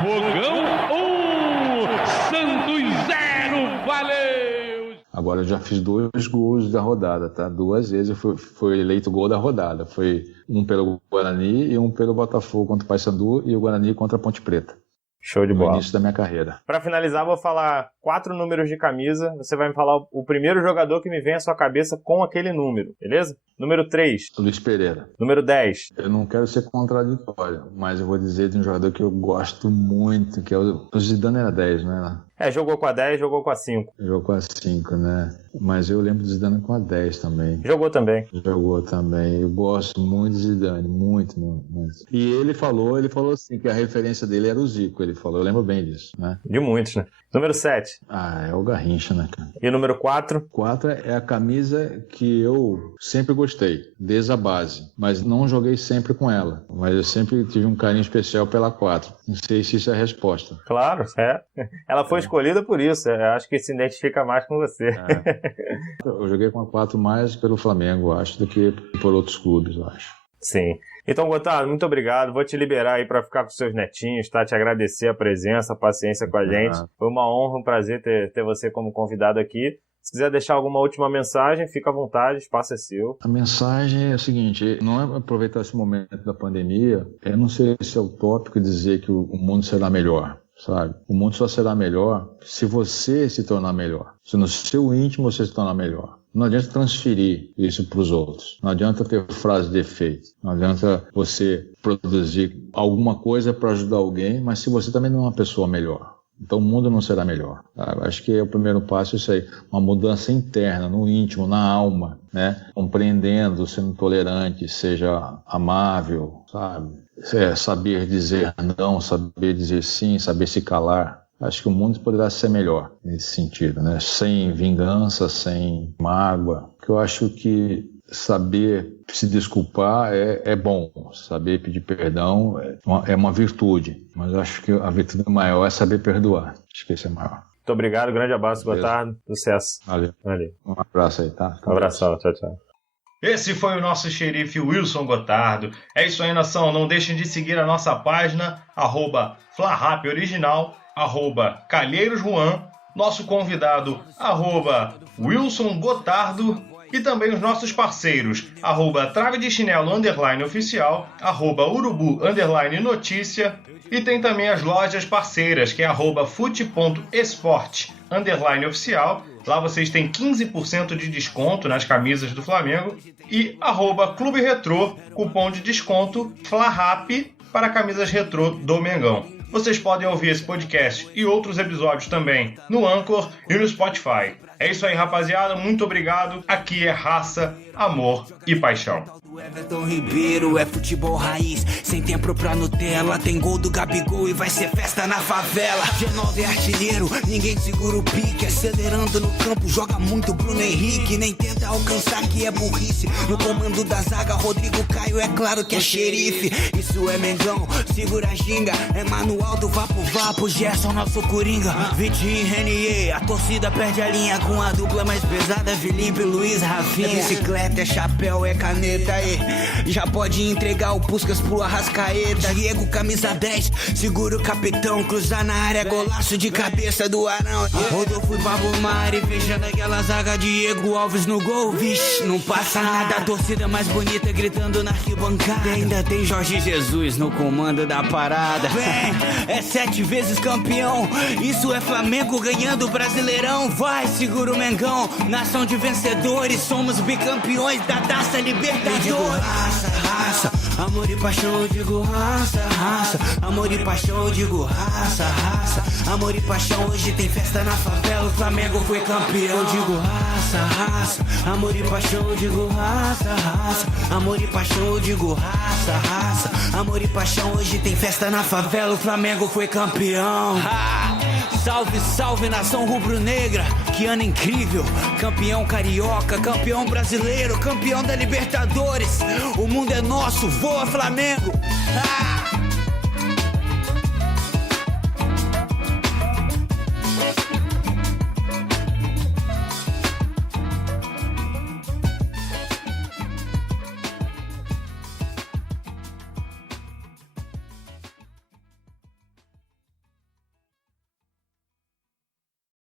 Fogão 1, Santos 0, valeu! Agora eu já fiz 2 gols da rodada, tá? 2 vezes foi eleito gol da rodada. Foi um pelo Guarani e um pelo Botafogo contra o Paysandu e o Guarani contra a Ponte Preta. Show de bola. No início da minha carreira. Para finalizar, vou falar 4 números de camisa. Você vai me falar o primeiro jogador que me vem à sua cabeça com aquele número, beleza? Número 3. Luiz Pereira. Número 10. Eu não quero ser contraditório, mas eu vou dizer de um jogador que eu gosto muito, que é o Zidane. Era 10, né? Jogou com a 10, jogou com a 5. Jogou com a 5, né? Mas eu lembro do Zidane com a 10 também. Jogou também. Jogou também. Eu gosto muito do Zidane, muito. E ele falou assim, que a referência dele era o Zico, ele falou, eu lembro bem disso, né? De muitos, né? Número 7. É o Garrincha, né, cara? E número 4? 4 é a camisa que eu sempre gostei, desde a base, mas não joguei sempre com ela. Mas eu sempre tive um carinho especial pela 4. Não sei se isso é a resposta. Claro, é. Ela foi escolhida por isso. Eu acho que se identifica mais com você. Eu joguei com a 4 mais pelo Flamengo, acho, do que por outros clubes, eu acho. Sim. Então, Gotardo, muito obrigado. Vou te liberar aí para ficar com seus netinhos, tá? Te agradecer a presença, a paciência com a gente. Foi uma honra, um prazer ter você como convidado aqui. Se quiser deixar alguma última mensagem, fica à vontade, o espaço é seu. A mensagem é o seguinte, não é aproveitar esse momento da pandemia, eu não sei se é utópico dizer que o mundo será melhor. sabe? O mundo só será melhor se você se tornar melhor. Se no seu íntimo você se tornar melhor. Não adianta transferir isso para os outros. Não adianta ter frase de efeito. Não adianta você produzir alguma coisa para ajudar alguém, mas se você também não é uma pessoa melhor. Então o mundo não será melhor. Acho que o primeiro passo é isso aí. Uma mudança interna, no íntimo, na alma, né? Compreendendo, sendo tolerante, seja amável, sabe? Saber dizer não, saber dizer sim, saber se calar. Acho que o mundo poderá ser melhor nesse sentido, né? Sem vingança, sem mágoa. Porque eu acho que saber se desculpar é bom. Saber pedir perdão é uma virtude. Mas eu acho que a virtude maior é saber perdoar. Acho que esse é maior. Muito obrigado, grande abraço, Gotardo. Sucesso. Valeu. Um abraço aí, tá? Um abração, tchau, tchau. Esse foi o nosso xerife Wilson Gotardo. É isso aí, nação. Não deixem de seguir a nossa página, @FlaRapOriginal, @CalheirosJuan, nosso convidado, Wilson Gotardo, e também os nossos parceiros, @TraveDeChinelo_oficial, @Urubu_notícia, e tem também as lojas parceiras, que é @fute.esport_oficial. Lá vocês têm 15% de desconto nas camisas do Flamengo. E @Clube Retrô, cupom de desconto FLARAP para camisas retrô do Mengão. Vocês podem ouvir esse podcast e outros episódios também no Anchor e no Spotify. É isso aí, rapaziada. Muito obrigado. Aqui é raça, amor e paixão. Everton Ribeiro é futebol raiz, sem tempo pra Nutella. Tem gol do Gabigol e vai ser festa na favela. G9 é artilheiro, ninguém segura o pique. Acelerando no campo, joga muito Bruno Henrique. Nem tenta alcançar que é burrice. No comando da zaga, Rodrigo Caio, é claro que é xerife. Isso é Mengão, segura a ginga. É manual do Vapo, Gerson, nosso Coringa. Vitinho e Renier, a torcida perde a linha com a dupla mais pesada. Felipe, Luiz, Rafinha. É bicicleta, é chapéu, é caneta aí. Já pode entregar o Puskas pro Arrascaeta. Diego, camisa 10, segura o capitão. Cruzar na área, golaço de cabeça do Arão. Rodolfo e Pablo Mari, fechando aquela zaga. Diego Alves no gol, vixe, não passa nada. A torcida mais bonita gritando na arquibancada. Ainda tem Jorge Jesus no comando da parada. Vem, é 7 vezes campeão. Isso é Flamengo ganhando o Brasileirão. Vai, segura o Mengão, nação de vencedores. Somos bicampeões da Taça Libertadores. Raça, amor e paixão, eu digo raça, amor e paixão, eu digo raça, amor e paixão, hoje tem festa na favela, o Flamengo foi campeão. Eu digo raça, amor e paixão, eu digo raça, amor e paixão, eu digo raça, amor e paixão, hoje tem festa na favela, o Flamengo foi campeão. Salve, salve, nação rubro-negra, que ano incrível, campeão carioca, campeão brasileiro, campeão da Libertadores, o mundo é nosso, voa Flamengo!